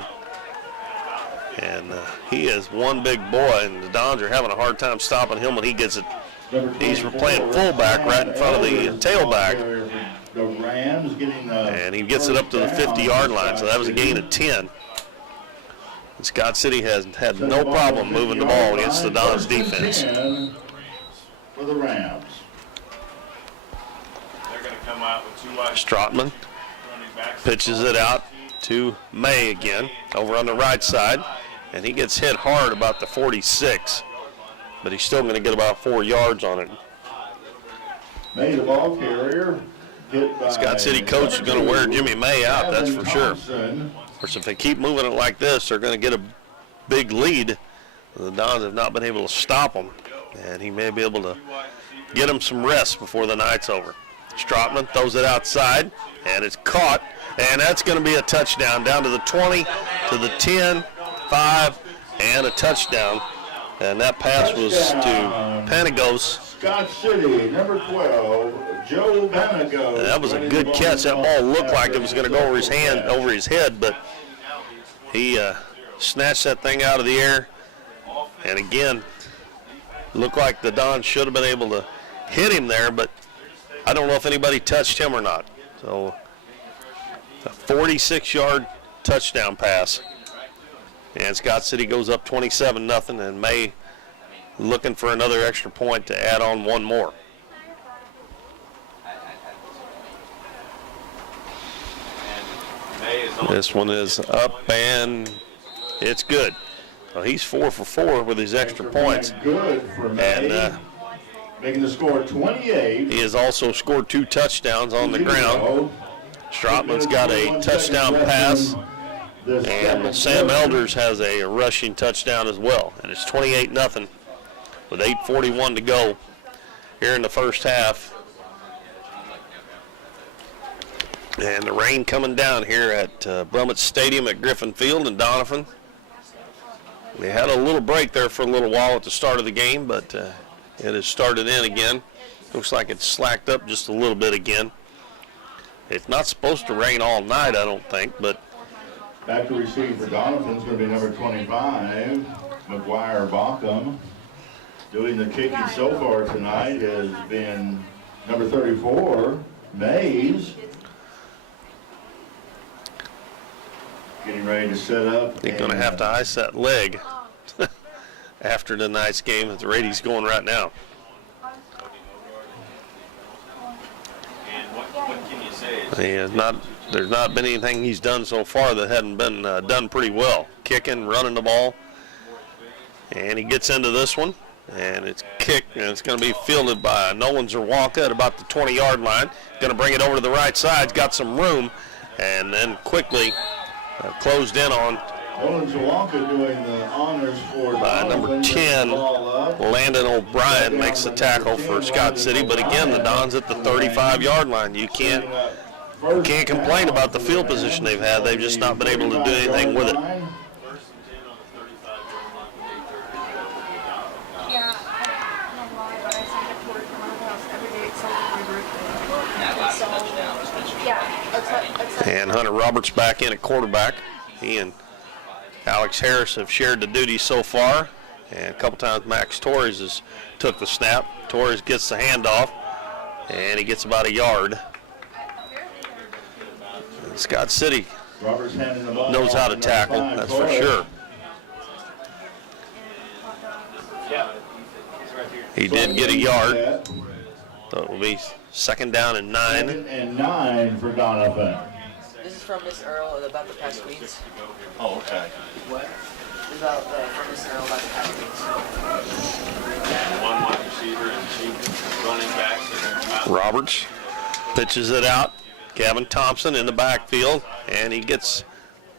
And he is one big boy, and the Dons are having a hard time stopping him when he gets it. He's playing fullback right in front of the tailback. And he gets it up to the 50-yard line, so that was a gain of 10. And Scott City has had no problem moving the ball against the Dons defense. For the Rams. Strotman pitches it out to May again over on the right side, and he gets hit hard about the 46, but he's still going to get about 4 yards on it. May, the ball carrier. hit by Scott City coach is going to wear Jimmy May out, that's for sure. Thompson. Of course, if they keep moving it like this, they're going to get a big lead. The Dons have not been able to stop them, and he may be able to get them some rest before the night's over. Stratman throws it outside, and it's caught, and that's going to be a touchdown down to the 20, to the 10, 5, and a touchdown. And that pass was to Panagos. Scott City, number 12, Joe Panagos. And that was a good catch. That ball looked like it was going to go over his head, but he snatched that thing out of the air. And again, looked like the Dons should have been able to hit him there, but I don't know if anybody touched him or not. So a 46-yard touchdown pass. And Scott City goes up 27-0, and May looking for another extra point to add on one more. This one is up, and it's good. Well, he's 4 for 4 with his extra points. Good for May. And making the score 28. he has also scored 2 touchdowns on the ground. Stratman's got a touchdown pass, and Sam Elders has a rushing touchdown as well. And it's 28-0 with 8:41 to go here in the first half. And the rain coming down here at Brummett Stadium at Griffin Field in Doniphan. We had a little break there for a little while at the start of the game, but it has started in again. Looks like it's slacked up just a little bit again. It's not supposed to rain all night, I don't think, but Back to receive for Donovan is going to be number 25, McGuire Baucom. Doing the kicking so far tonight has been number 34, Mays. Getting ready to set up. he's going to have to ice that leg after tonight's game at the rate he's going right now. And what can you say? There's not been anything he's done so far that hadn't been done pretty well. Kicking, running the ball. And he gets into this one, and it's kicked, and it's going to be fielded by Nolans or Wonka at about the 20-yard line. Going to bring it over to the right side. He's got some room, and then quickly closed in on Nolans Zawonka doing the honors for by number 10, Landon O'Brien makes the tackle for Scott City. But again, the Dons at the 35-yard line. You can't complain about the field position they've had. They've just not been able to do anything with it. Yeah, I don't know why, but I signed up for it from my house every day except for my birthday. That last touchdown was meant to be Yeah, And Hunter Roberts back in at quarterback. He and Alex Harris have shared the duty so far. And a couple times Max Torres has took the snap. Torres gets the handoff, and he gets about a yard. And Scott City knows how to tackle, that's for sure. He did get a yard. So it will be 2nd down and 9. 2nd and 9 for Donovan. This is from Miss Earl about the pass screens. Oh, okay. What? This is about from Miss Earl about the pass screens. One wide receiver and 2 running backs. Roberts pitches it out. Gavin Thompson in the backfield, and he gets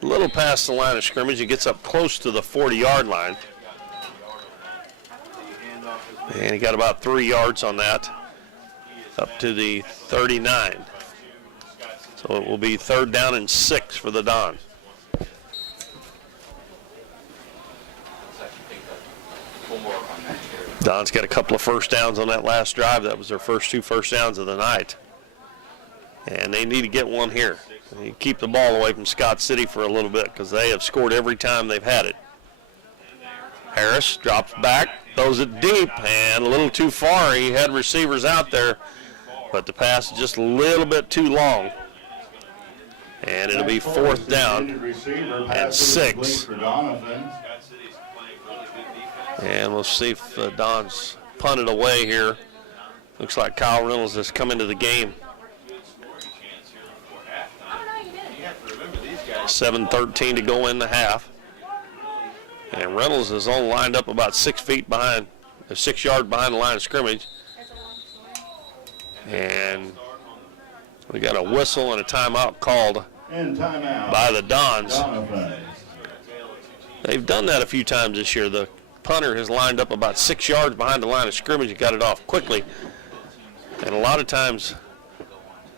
a little past the line of scrimmage. He gets up close to the 40-yard line. And he got about 3 yards on that, up to the 39. So it will be 3rd down and 6 for the Dons. Dons got a couple of first downs on that last drive. That was their first 2 first downs of the night. And they need to get one here. You keep the ball away from Scott City for a little bit because they have scored every time they've had it. Harris drops back, throws it deep, and a little too far. He had receivers out there, but the pass is just a little bit too long. And it'll be 4th down and 6. And we'll see if Don's punted away here. Looks like Kyle Reynolds has come into the game. 7:13 to go in the half. And Reynolds is only lined up about 6 feet behind, 6 yards behind the line of scrimmage. And We got a whistle and a timeout called And timeout. by the Dons. Doniphan. They've done that a few times this year. The punter has lined up about 6 yards behind the line of scrimmage and got it off quickly. And a lot of times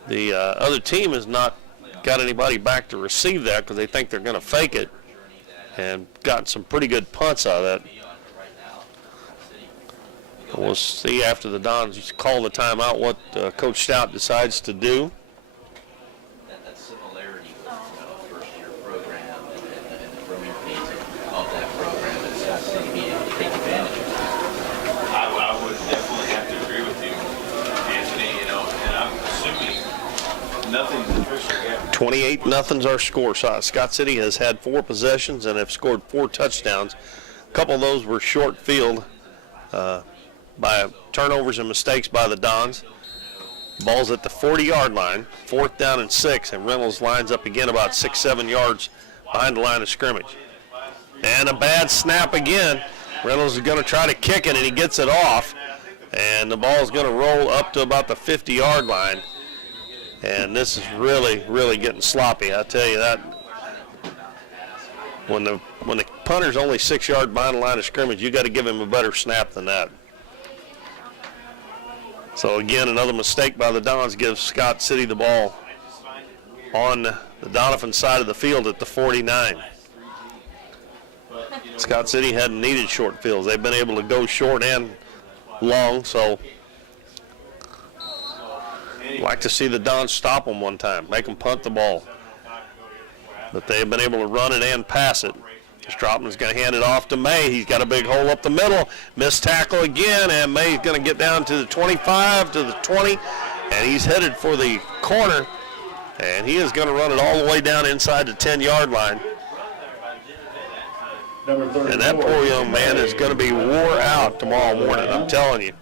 the other team has not got anybody back to receive that because they think they're going to fake it, and gotten some pretty good punts out of that. We'll see after the Dons call the timeout what Coach Stout decides to do. That similarity with first-year program and the growing pains of that program and Scott City being able to take advantage of that. I would definitely have to agree with you, Anthony, and I'm assuming nothing's officially happened. 28-0's our score. So Scott City has had 4 possessions and have scored 4 touchdowns. A couple of those were short field by turnovers and mistakes by the Dons. Ball's at the 40-yard line, 4th down and 6, and Reynolds lines up again about 6-7 yards behind the line of scrimmage. And a bad snap again. Reynolds is going to try to kick it, and he gets it off. And the ball is going to roll up to about the 50-yard line. And this is really, really getting sloppy. I tell you that. When the punter's only 6 yards behind the line of scrimmage, you got to give him a better snap than that. So again, another mistake by the Dons gives Scott City the ball on the Doniphan side of the field at the 49. Scott City hadn't needed short fields. They've been able to go short and long, so I'd like to see the Dons stop them one time, make them punt the ball. But they've been able to run it and pass it. Stropman's going to hand it off to May. He's got a big hole up the middle. Missed tackle again, and May's going to get down to the 25, to the 20, and he's headed for the corner, and he is going to run it all the way down inside the 10-yard line. And that poor young man is going to be wore out tomorrow morning, I'm telling you.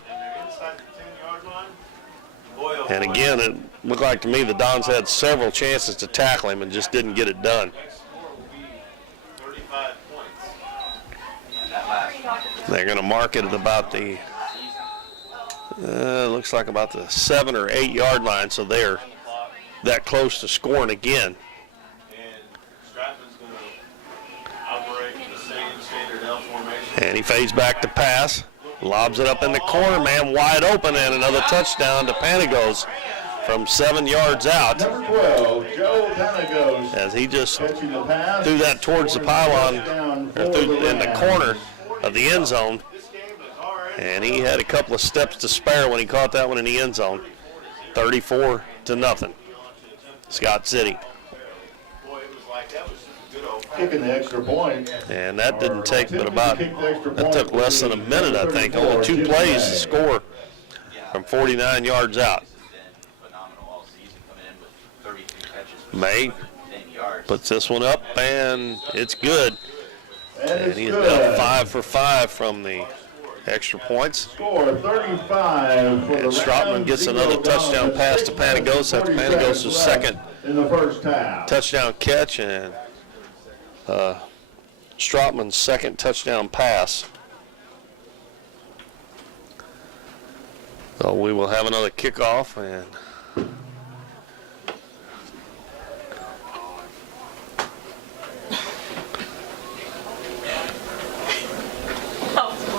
And again, it looked like to me the Dons had several chances to tackle him and just didn't get it done. They're going to mark it at about the, looks like about the 7 or 8 yard line, so they're that close to scoring again. And he fades back to pass, lobs it up in the corner, man wide open, and another touchdown to Panagos from 7 yards out. Number 12, Joe Panagos. As he just Catching the pass. threw that towards the pylon, or threw in the corner of the end zone, and he had a couple of steps to spare when he caught that one in the end zone. 34-0, Scott City. Kicking the extra point. And that didn't take but about, that took less than a minute, I think. Only 2 plays to score from 49 yards out. May puts this one up, and it's good. And he's got 5 for 5 from the extra points. Score 35 for and Stropman gets another touchdown pass to Panagos. That's Panagos' second in the first half. touchdown catch, and Stropman's second touchdown pass. So we will have another kickoff, and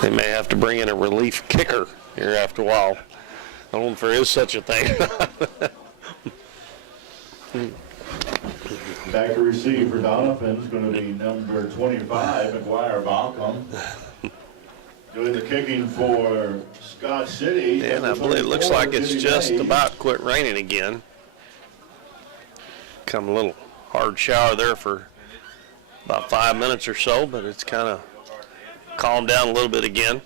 they may have to bring in a relief kicker here after a while. I don't know if there is such a thing. Back to receive for Doniphan is going to be number 25, McGuire Balcom. Doing the kicking for Scott City. And I believe it looks like it's just about quit raining again. Come a little hard shower there for about 5 minutes or so, but it's kind of calmed down a little bit again.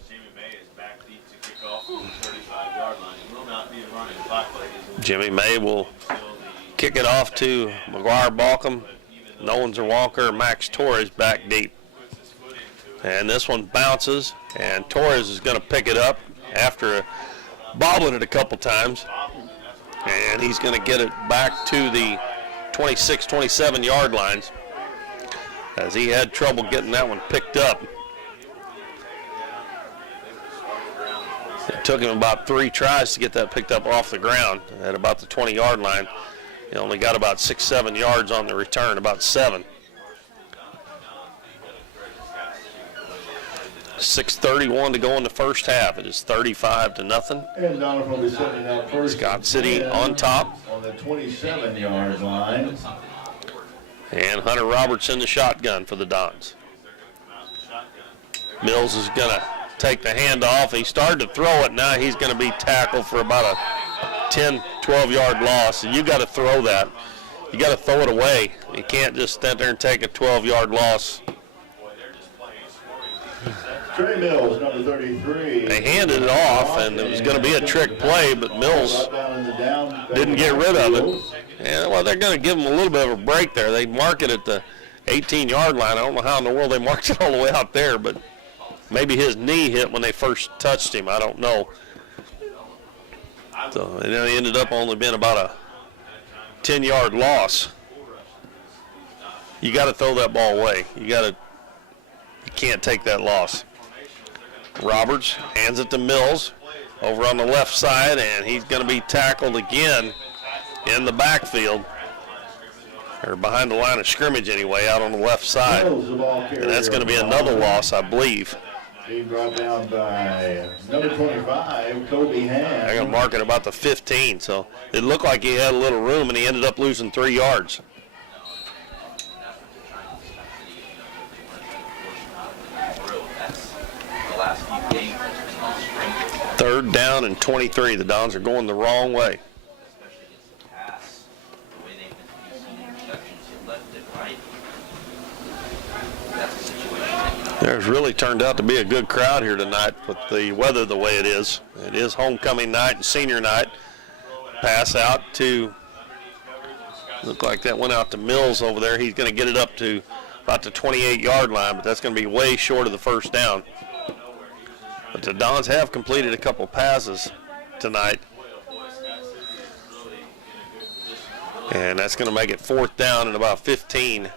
Jimmy May will kick it off to McGuire Balcom, Nolens or Walker, Max Torres back deep. And this one bounces, and Torres is going to pick it up after bobbling it a couple times. And he's going to get it back to the 26, 27 yard lines, as he had trouble getting that one picked up. It took him about 3 tries to get that picked up off the ground at about the 20-yard line. He only got about 6-7 yards on the return, about 7. 6:31 to go in the first half. It is 35-0. And Doniphan will be setting out first. Scott City on top. On the 27-yard line. And Hunter Roberts in the shotgun for the Dons. Mills is going to take the handoff. He started to throw it. Now he's going to be tackled for about a 10, 12-yard loss. And you got to throw that. You got to throw it away. You can't just stand there and take a 12-yard loss. Trey Mills, number 33. They handed it off, and it was going to be a trick play, but Mills didn't get rid of it. Yeah, well, they're going to give him a little bit of a break there. They mark it at the 18-yard line. I don't know how in the world they marked it all the way out there, but maybe his knee hit when they first touched him. I don't know. So it ended up only being about a 10-yard loss. You got to throw that ball away. You can't take that loss. Roberts hands it to Mills over on the left side, and he's going to be tackled again in the backfield, or behind the line of scrimmage anyway, out on the left side. And that's going to be another loss, I believe. Being brought down by number 25, Kobe Ham. They're going to mark it about the 15, so it looked like he had a little room, and he ended up losing 3 yards. Third down and 23. The Dons are going the wrong way. There's really turned out to be a good crowd here tonight with the weather the way it is. It is homecoming night and senior night. Pass out to, look like that went out to Mills over there. He's going to get it up to about the 28-yard line, but that's going to be way short of the first down. But the Dons have completed a couple passes tonight. And that's going to make it 4th down and about 15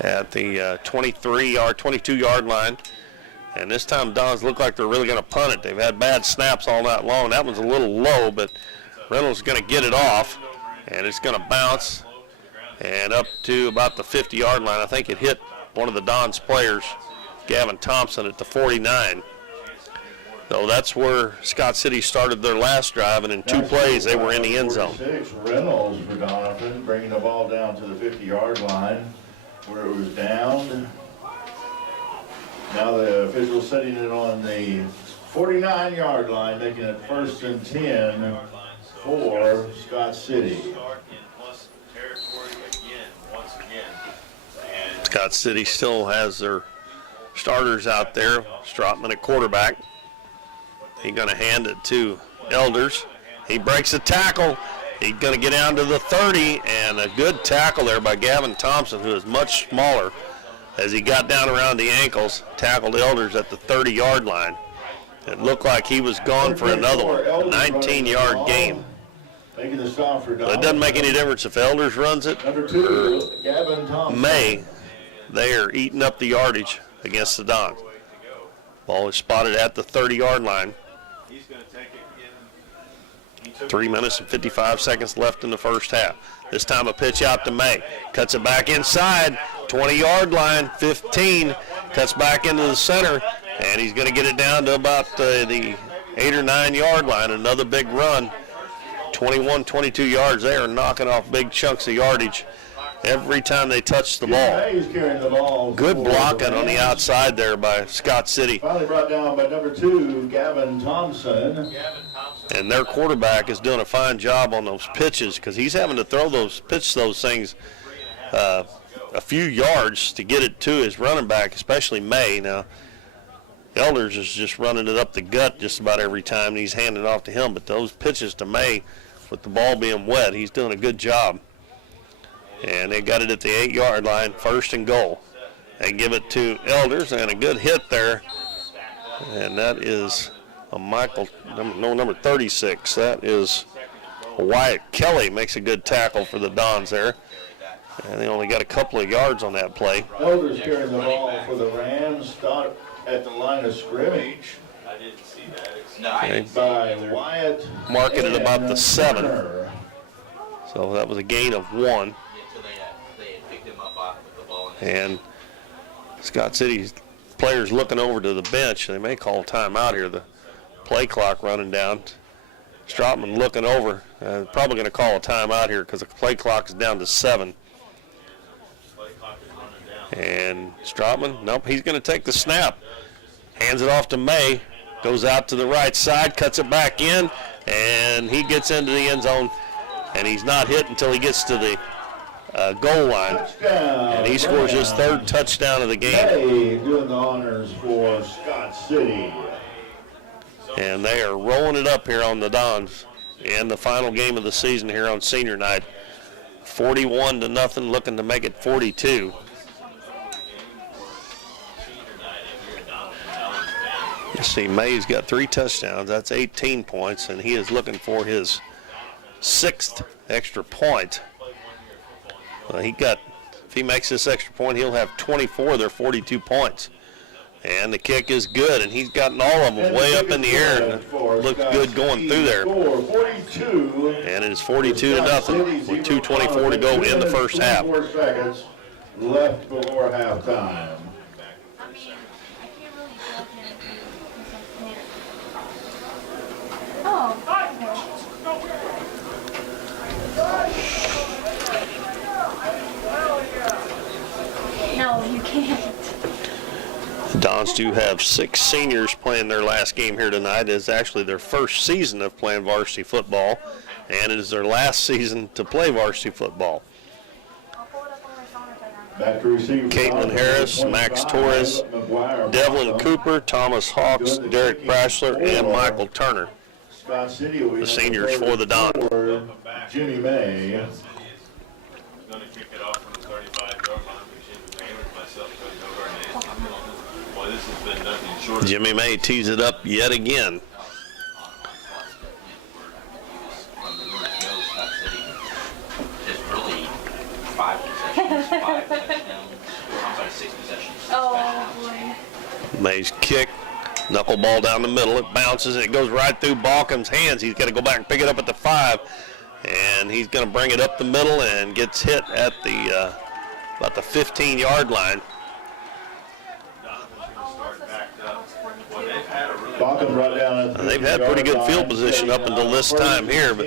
at the 22-yard line. And this time Dons look like they're really going to punt it. They've had bad snaps all night long. That one's a little low, but Reynolds is going to get it off, and it's going to bounce and up to about the 50-yard line. I think it hit one of the Dons players, Gavin Thompson, at the 49. So that's where Scott City started their last drive, and in 2 plays they were in the end zone. Reynolds for Doniphan, bringing the ball down to the 50-yard line where it was down. Now the officials setting it on the 49-yard line, making it 1st and 10 for Scott City. Scott City still has their starters out there. Strotman at quarterback. He's going to hand it to Elders. He breaks a tackle. He's going to get down to the 30, and a good tackle there by Gavin Thompson, who is much smaller, as he got down around the ankles, tackled Elders at the 30-yard line. It looked like he was gone for another one, 19-yard game. Making the stop for It doesn't make any difference if Elders runs it Number 2, Gavin Thompson. May. They are eating up the yardage against the Dons. Ball is spotted at the 30-yard line. 3 minutes and 55 seconds left in the first half. This time a pitch out to May. Cuts it back inside, 20-yard line, 15. Cuts back into the center, and he's going to get it down to about the 8 or 9-yard line. Another big run. 21, 22 yards. They are knocking off big chunks of yardage every time they touch the ball. He's carrying the ball. Good blocking on the outside there by Scott City. Finally brought down by number 2, Gavin Thompson. And their quarterback is doing a fine job on those pitches, because he's having to pitch those things a few yards to get it to his running back, especially May. Now, Elders is just running it up the gut just about every time, and he's handing it off to him. But those pitches to May, with the ball being wet, he's doing a good job. And they got it at the 8-yard line, 1st and goal. They give it to Elders, and a good hit there. And that is a number 36. That is Wyatt Kelly, makes a good tackle for the Dons there. And they only got a couple of yards on that play. Elders carrying the ball for the Rams. at the line of scrimmage I didn't see that. No, I didn't see by it either. Wyatt. Marking it about the 7. Turner. So that was a gain of 1. Yeah, so they had picked him up off with the ball in his And Scott City's players looking over to the bench. They may call timeout here. The play clock running down. Stratman looking over. Probably going to call a timeout here because the play clock is down to 7. Play clock is running down. And Stratman, nope, he's going to take the snap. Hands it off to May. Goes out to the right side, cuts it back in, and he gets into the end zone. And he's not hit until he gets to the goal line. Touchdown. And he scores his 3rd touchdown of the game. Hey, doing the honors for Scott City. And they are rolling it up here on the Dons in the final game of the season here on senior night. 41-0, looking to make it 42. You see, May's got 3 touchdowns. That's 18 points, and he is looking for his 6th extra point. If he makes this extra point, he'll have 24 of their 42 points. And the kick is good, and he's gotten all of them way up in the air, and it looks good going through there. 42. And it is 42-0 with 2:24 to go in the first half. 24 seconds left before halftime. I mean, I can't really tell him because I can't. No, you can't. The Dons do have 6 seniors playing their last game here tonight. It is actually their first season of playing varsity football, and it is their last season to play varsity football. I'll pull it up on my phone if I Back to receive. Caitlin Harris, Max Torres, Devlin Cooper, Thomas Hawks, Derek Brashler, and Michael Turner. Scott City, The seniors for the Dons. Jimmy May. I'm going to kick it off from the 35-yard line. Appreciate the hammered myself putting over our name. Boy, this has been nothing short of Jimmy May tees it up yet again. from the North Nose, Scott City. Just really 5 possessions, 5 touchdowns. I'm sorry, 6 possessions. 6 touchdowns. boy. May's kick, knuckleball down the middle. It bounces and it goes right through Balkham's hands. He's got to go back and pick it up at the 5. And he's going to bring it up the middle and gets hit at the about the 15-yard line. Balkan brought down at the They've had pretty good field position up until this time here, but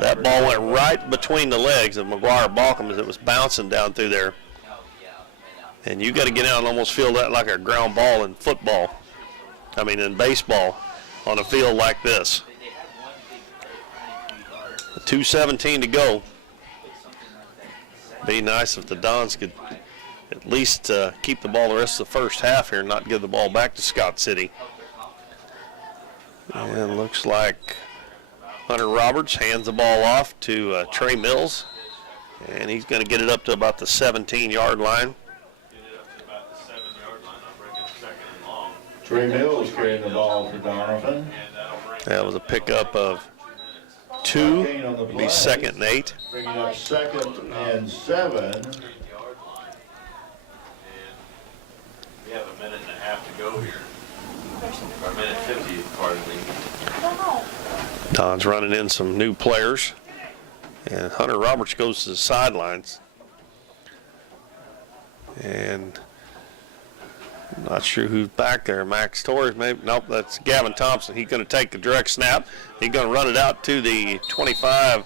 that ball went right between the legs of McGuire Balcom as it was bouncing down through there. And you got to get out and almost feel that like a ground ball in football. I mean, in baseball on a field like this. 2:17 to go. Be nice if the Dons could at least keep the ball the rest of the first half here and not give the ball back to Scott City. And looks like Hunter Roberts hands the ball off to Trey Mills. And he's going to get it up to about the 17-yard line. Trey Mills carrying the ball for Doniphan. That was a pickup of 2. It'll be 2nd and 8. Bringing up 2nd and 7. We have a minute and a half to go here. Or a minute 50, pardon me. Don's running in some new players. And Hunter Roberts goes to the sidelines. And I'm not sure who's back there. Max Torres, maybe. Nope, that's Gavin Thompson. He's going to take the direct snap. He's going to run it out to the 25,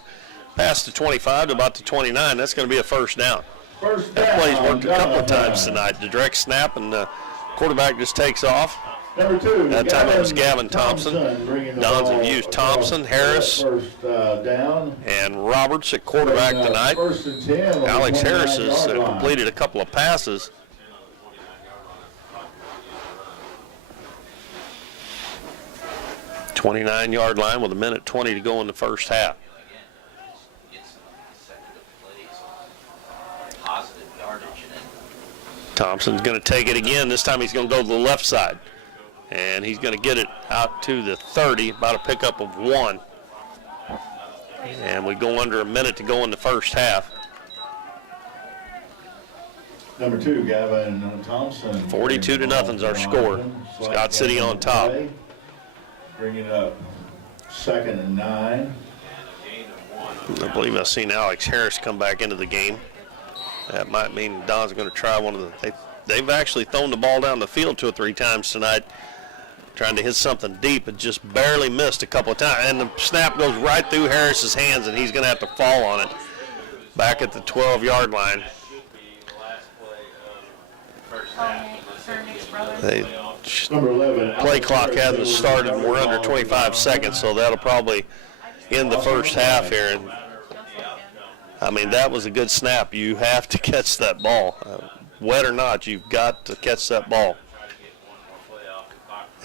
past the 25 to about the 29. That's going to be a first down. First That down, play's worked a couple of Doniphan. times tonight. The direct snap, and the quarterback just takes off. Number 2. That time it was Gavin Thompson. bringing the Dons have ball used across Thompson, Harris, first down. and Roberts at quarterback Bringing up tonight. 1st and 10 on the Alex Harris has 29-yard line. completed a couple of passes. .29-yard line with a minute 20 to go in the first half. Positive yardage in it. Thompson's going to take it again. This time he's going to go to the left side. And he's going to get it out to the 30, about a pickup of 1. And we go under a minute to go in the first half. Number 2, Gavin Thompson. 42-0 is our score. Scott City on top. Bringing up 2nd and 9. I believe I've seen Alex Harris come back into the game. That might mean Don's going to try one of the. They've actually thrown the ball down the field 2 or 3 times tonight, trying to hit something deep, and just barely missed a couple of times. And the snap goes right through Harris's hands, and he's going to have to fall on it back at the 12-yard line. They, Number 11. play clock hasn't started, and we're under 25 seconds, so that'll probably end the first half here. And I mean, that was a good snap. You have to catch that ball. Wet or not, you've got to catch that ball.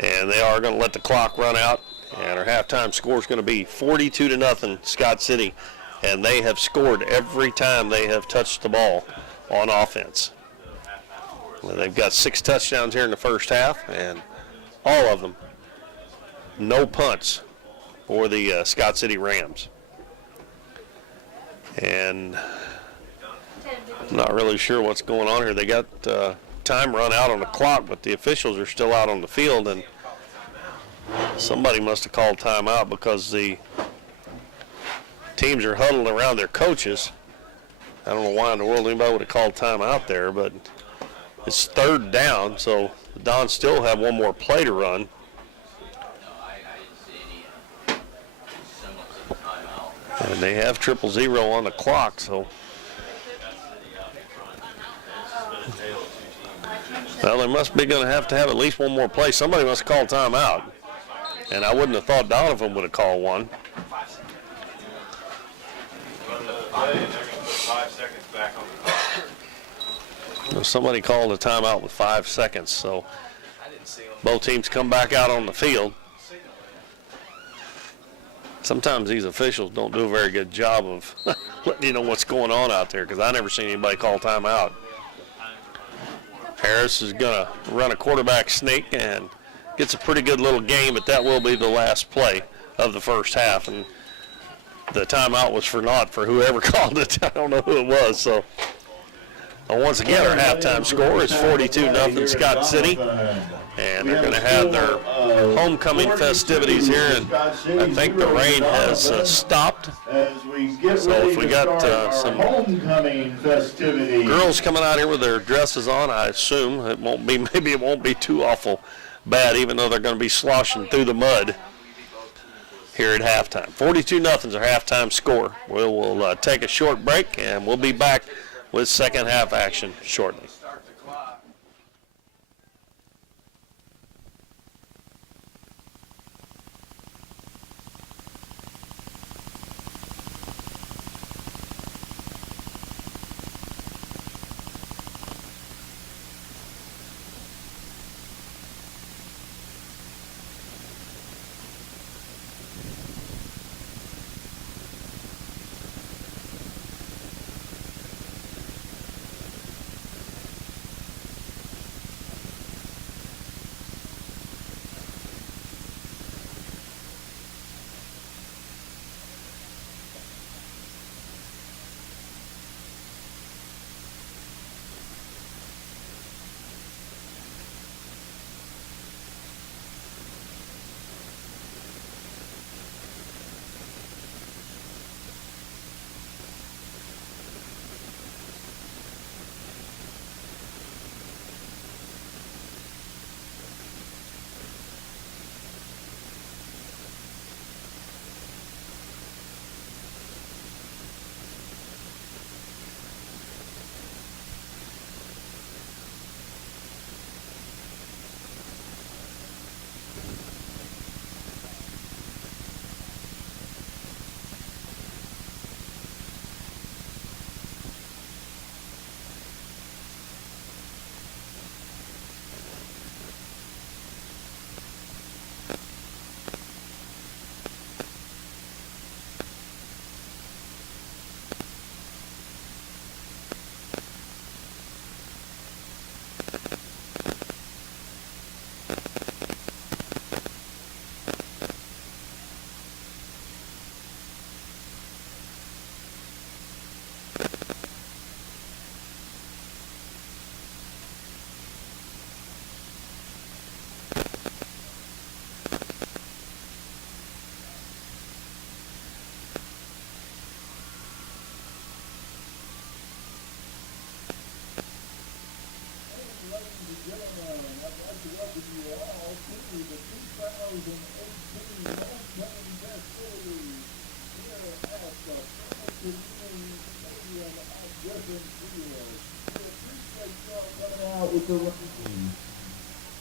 And they are going to let the clock run out, and our halftime score is going to be 42-0 Scott City, and they have scored every time they have touched the ball on offense. Well, they've got 6 touchdowns here in the first half, and all of them no punts for the Scott City Rams. And I'm not really sure what's going on here. They got time run out on the clock, but the officials are still out on the field, and somebody must have called timeout because the teams are huddled around their coaches. I don't know why in the world anybody would have called timeout there, but it's 3rd down, so the Dons still have one more play to run. And they have 000 on the clock, so. Well, they must be going to have at least one more play. Somebody must call timeout. And I wouldn't have thought Doniphan would have called one. Somebody called a timeout with 5 seconds, so both teams come back out on the field. Sometimes these officials don't do a very good job of letting you know what's going on out there, because I never seen anybody call timeout. Harris is going to run a quarterback sneak and gets a pretty good little game, but that will be the last play of the first half. And the timeout was for naught for whoever called it. I don't know who it was. So once again, our halftime score is 42-0 Scott City. And they're going to have their homecoming festivities here, and I think the rain has stopped. So if we got some homecoming festivities, girls coming out here with their dresses on, I assume it won't be. Maybe it won't be too awful bad, even though they're going to be sloshing through the mud here at halftime. 42-0 is our halftime score. We'll take a short break, and we'll be back with second half action shortly.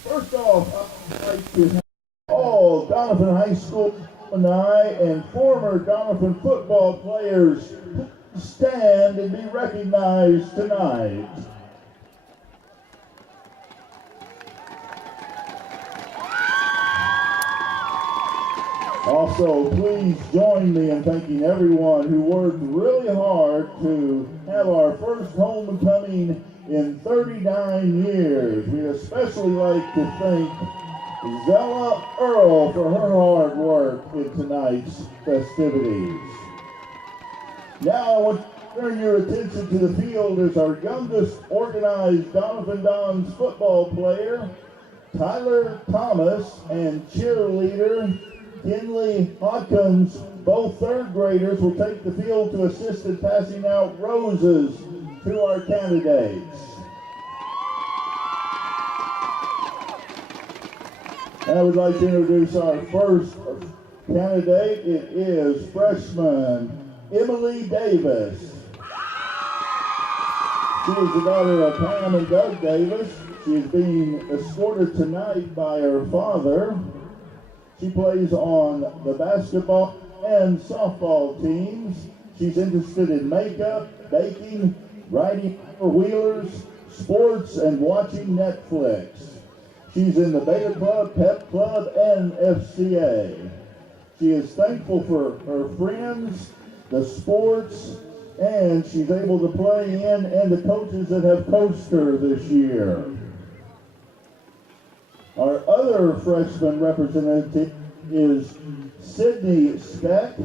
First off, I'd like to have all Doniphan High School alumni and former Doniphan football players stand and be recognized tonight. Also, please join me in thanking everyone who worked really hard to have our first homecoming in 39 years. We'd especially like to thank Zella Earl for her hard work in tonight's festivities. Now I want to turn your attention to the field as our youngest organized Doniphan Dons football player, Tyler Thomas, and cheerleader Kinley Hawkins, both third graders, will take the field to assist in passing out roses to our candidates. I would like to introduce our first candidate. It is freshman Emily Davis. She is the daughter of Pam and Doug Davis. She is being escorted tonight by her father. She plays on the basketball and softball teams. She's interested in makeup, baking, riding four-wheelers, sports, and watching Netflix. She's in the Beta Club, Pep Club, and FCA. She is thankful for her friends, the sports, and she's able to play in and the coaches that have coached her this year. Our other freshman representative is Sydney Speck.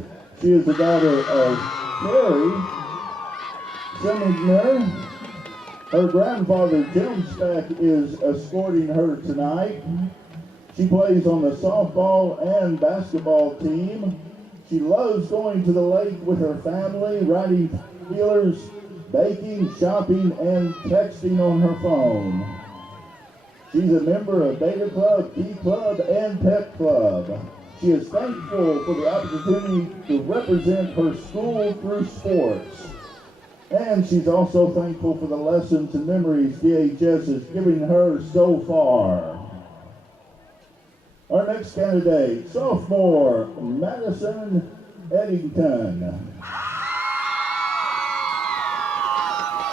She is the daughter of Carrie Simmons. Her grandfather, Jim Speck, is escorting her tonight. She plays on the softball and basketball team. She loves going to the lake with her family, riding wheelers, baking, shopping, and texting on her phone. She's a member of Beta Club, Key Club, and Pep Club. She is thankful for the opportunity to represent her school through sports. And she's also thankful for the lessons and memories DHS is giving her so far. Our next candidate, sophomore Madison Eddington.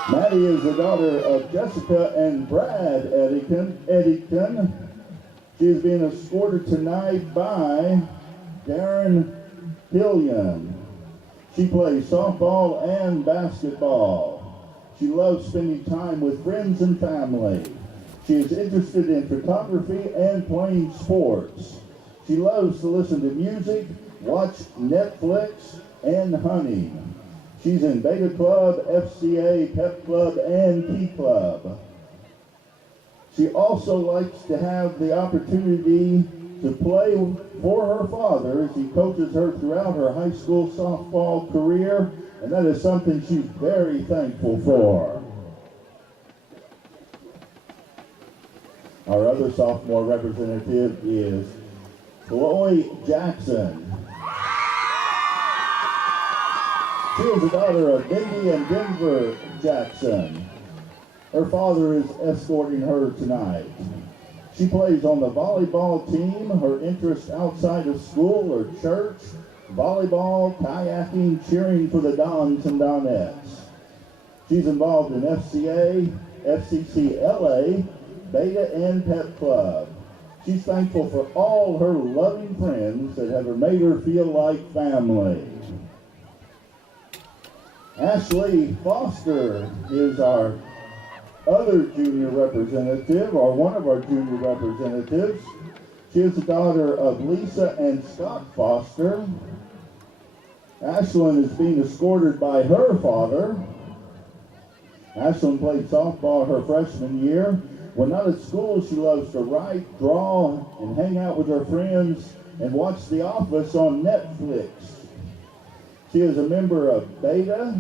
Maddie is the daughter of Jessica and Brad Eddington. She is being escorted tonight by Darren Hillian. She plays softball and basketball. She loves spending time with friends and family. She is interested in photography and playing sports. She loves to listen to music, watch Netflix, and hunting. She's in Beta Club, FCA, Pep Club, and Key Club. She also likes to have the opportunity to play for her father as he coaches her throughout her high school softball career, and that is something she's very thankful for. Our other sophomore representative is Chloe Jackson. She is the daughter of Mindy and Denver Jackson. Her father is escorting her tonight. She plays on the volleyball team. Her interests outside of school are church, volleyball, kayaking, cheering for the Dons and Donettes. She's involved in FCA, FCCLA, Beta, and Pep Club. She's thankful for all her loving friends that have made her feel like family. Ashley Foster is our other junior representative, or one of our junior representatives. She is the daughter of Lisa and Scott Foster. Ashlyn is being escorted by her father. Ashlyn played softball her freshman year. When not at school, she loves to write, draw, and hang out with her friends and watch The Office on Netflix. She is a member of Beta,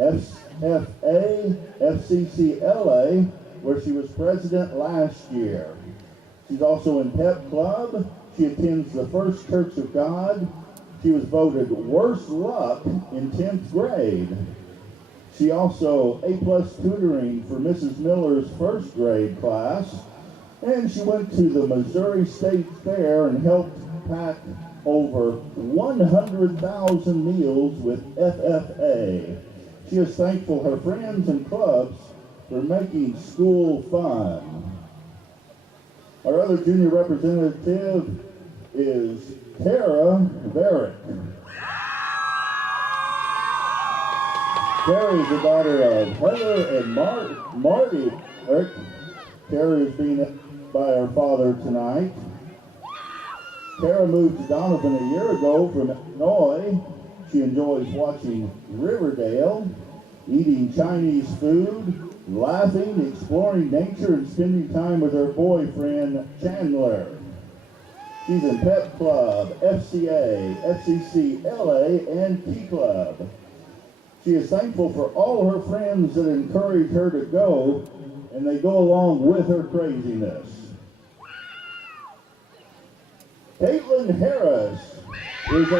FFA, FCCLA, where she was president last year. She's also in Pep Club. She attends the First Church of God. She was voted worst luck in 10th grade. She also A+ tutoring for Mrs. Miller's first grade class. And she went to the Missouri State Fair and helped pack over 100,000 meals with FFA. She is thankful her friends and clubs for making school fun. Our other junior representative is Tara Varick. Tara is the daughter of Heather and Marty Varick. Tara is being by her father tonight. Tara moved to Doniphan a year ago from Illinois. She enjoys watching Riverdale, eating Chinese food, laughing, exploring nature, and spending time with her boyfriend, Chandler. She's in Pep Club, FCA, FCC, LA, and Key Club. She is thankful for all her friends that encourage her to go, and they go along with her craziness. Caitlin Harris is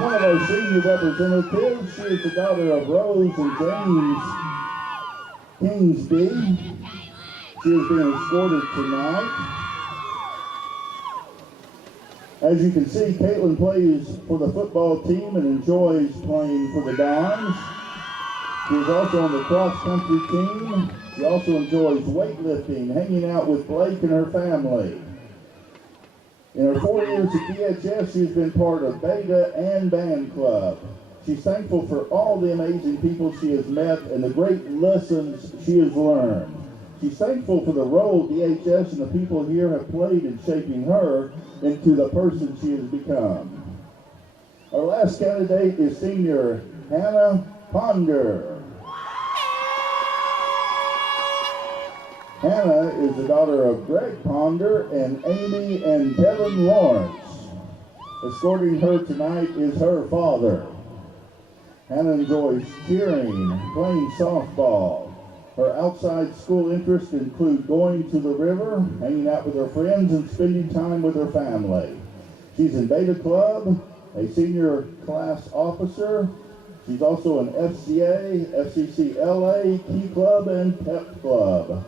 one of our senior representatives. She is the daughter of Rose and James Kingsby. She is being escorted tonight. As you can see, Caitlin plays for the football team and enjoys playing for the Dons. She is also on the cross-country team. She also enjoys weightlifting, hanging out with Blake and her family. In her 4 years at DHS, she's been part of Beta and Band Club. She's thankful for all the amazing people she has met and the great lessons she has learned. She's thankful for the role DHS and the people here have played in shaping her into the person she has become. Our last candidate is senior Hannah Ponder. Hannah is the daughter of Greg Ponder and Amy and Kevin Lawrence. Escorting her tonight is her father. Hannah enjoys cheering, playing softball. Her outside school interests include going to the river, hanging out with her friends, and spending time with her family. She's in Beta Club, a senior class officer. She's also an FCA, FCC LA, Key Club, and Pep Club.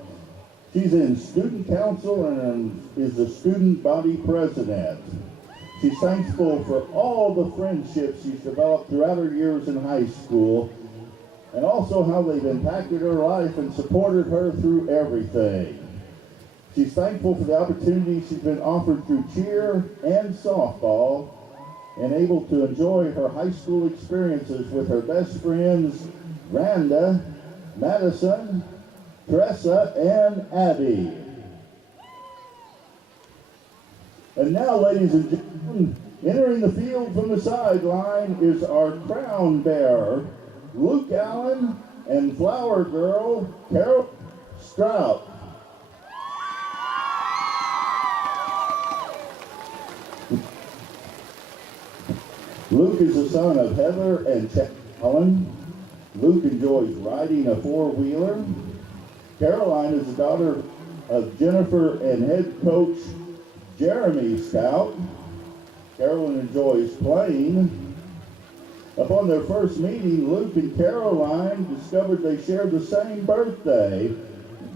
She's in student council and is the student body president. She's thankful for all the friendships she's developed throughout her years in high school, and also how they've impacted her life and supported her through everything. She's thankful for the opportunities she's been offered through cheer and softball, and able to enjoy her high school experiences with her best friends, Randa, Madison, Tressa, and Abby. And now, ladies and gentlemen, entering the field from the sideline is our crown bearer, Luke Allen, and flower girl, Carol Strout. Luke is the son of Heather and Chad Allen. Luke enjoys riding a four-wheeler. Caroline is the daughter of Jennifer and head coach Jeremy Stout. Carolyn enjoys playing. Upon their first meeting, Luke and Caroline discovered they shared the same birthday,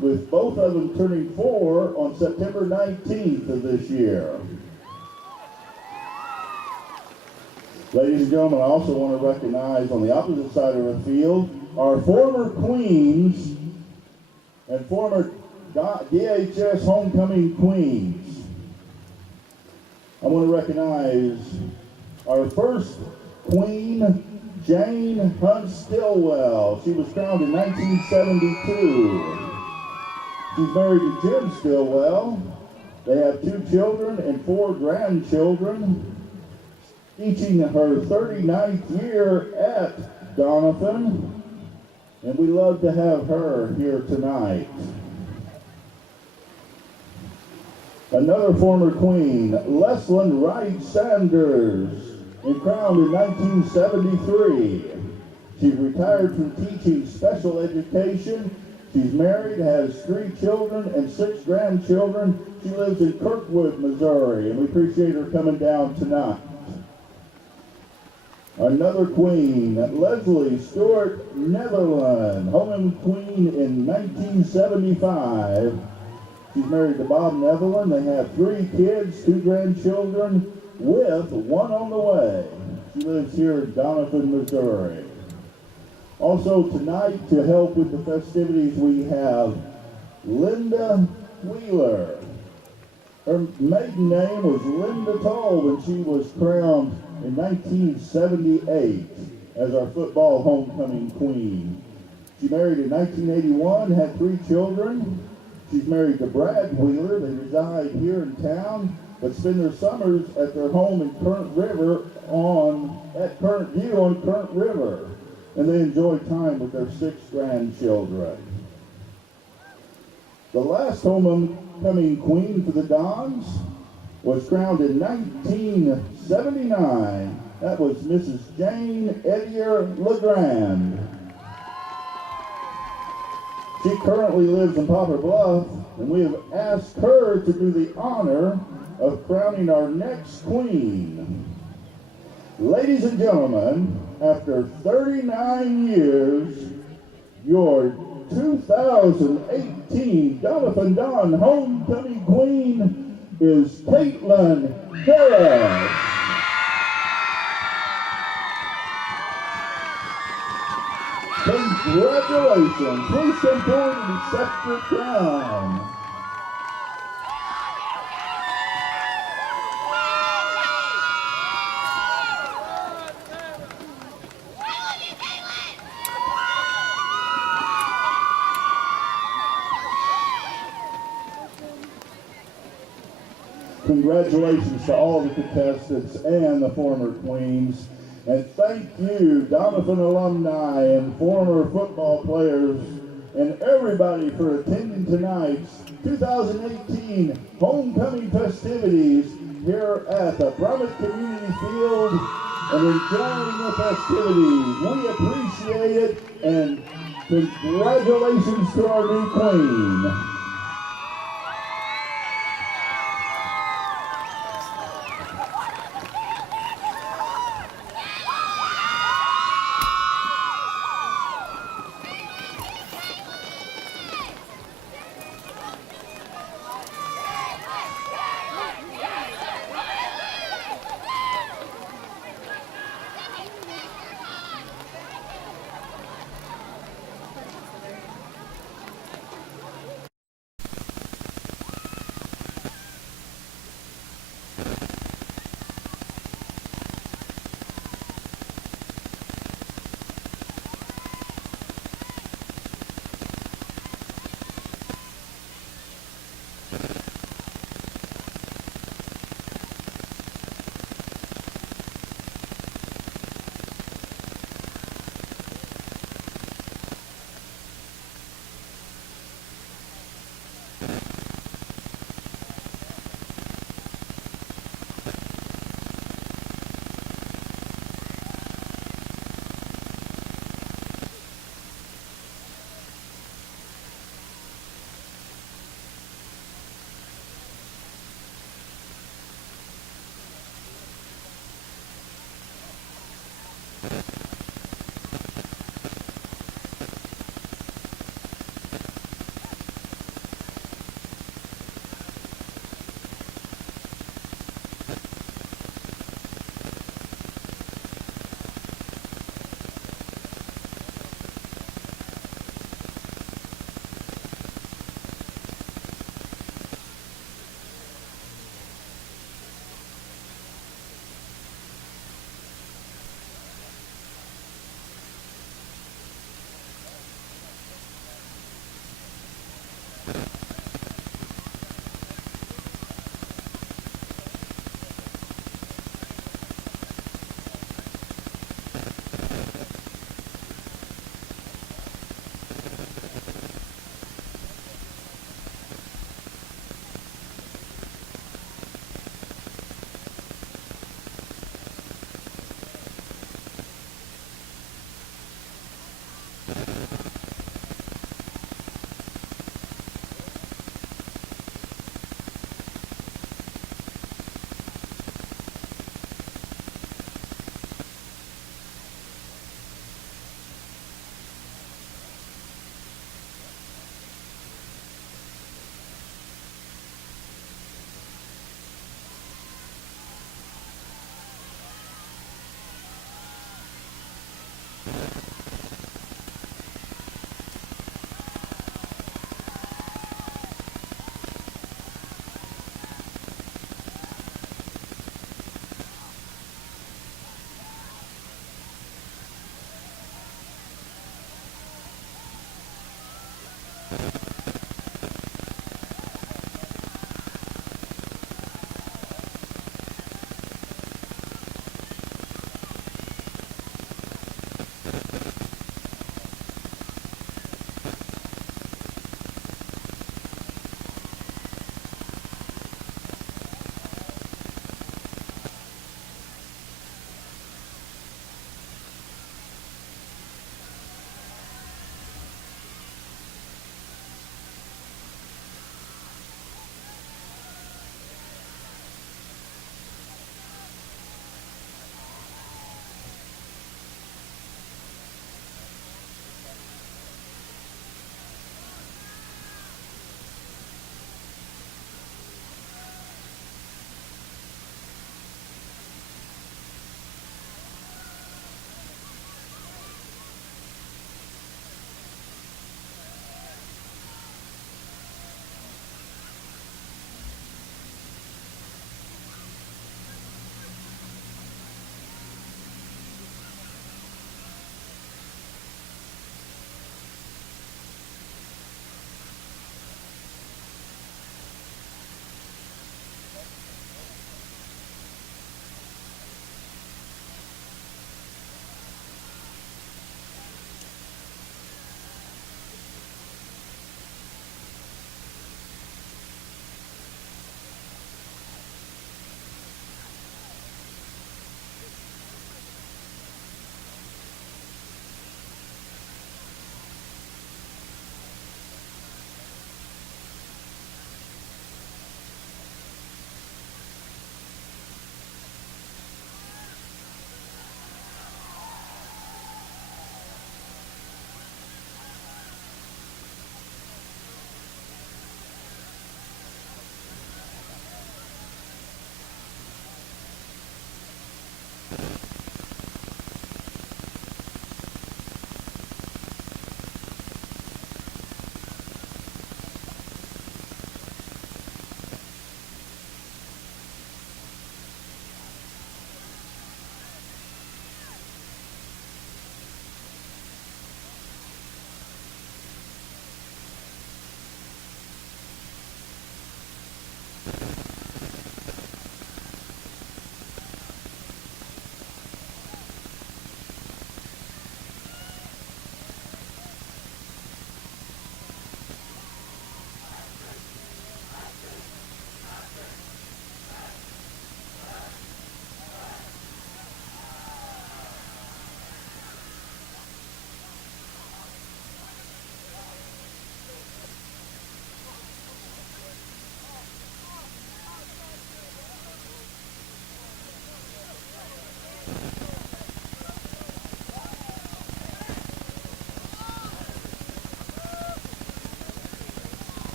with both of them turning 4 on September 19th of this year. Ladies and gentlemen, I also want to recognize on the opposite side of the field our former queens and former DHS homecoming queens. I want to recognize our first queen, Jane Hunt Stillwell. She was crowned in 1972. She's married to Jim Stillwell. They have 2 children and 4 grandchildren. Teaching her 39th year at Doniphan, and we love to have her here tonight. Another former queen, Leslyn Wright Sanders, and crowned in 1973. She retired from teaching special education. She's married, has 3 children and 6 grandchildren. She lives in Kirkwood, Missouri, and we appreciate her coming down tonight. Another queen, Leslie Stewart Netherland, homecoming queen in 1975. She's married to Bob Netherland. They have 3 kids, 2 grandchildren, with 1 on the way. She lives here in Doniphan, Missouri. Also tonight, to help with the festivities, we have Linda Wheeler. Her maiden name was Linda Toll when she was crowned in 1978 as our football homecoming queen. She married in 1981, had 3 children. She's married to Brad Wheeler. They reside here in town, but spend their summers at their home in Current View on Current River. And they enjoy time with their 6 grandchildren. The last homecoming queen for the Dons was crowned in 1979. That was Mrs. Jane Edier LeGrand. She currently lives in Poplar Bluff, and we have asked her to do the honor of crowning our next queen. Ladies and gentlemen, after 39 years, your 2018 Doniphan Don homecoming queen is Caitlin Harris. Congratulations. Please come forward and accept your crown. Congratulations to all the contestants and the former queens. And thank you, Doniphan alumni and former football players and everybody for attending tonight's 2018 homecoming festivities here at the Brummett Community Field and enjoying the festivities. We appreciate it, and congratulations to our new queen.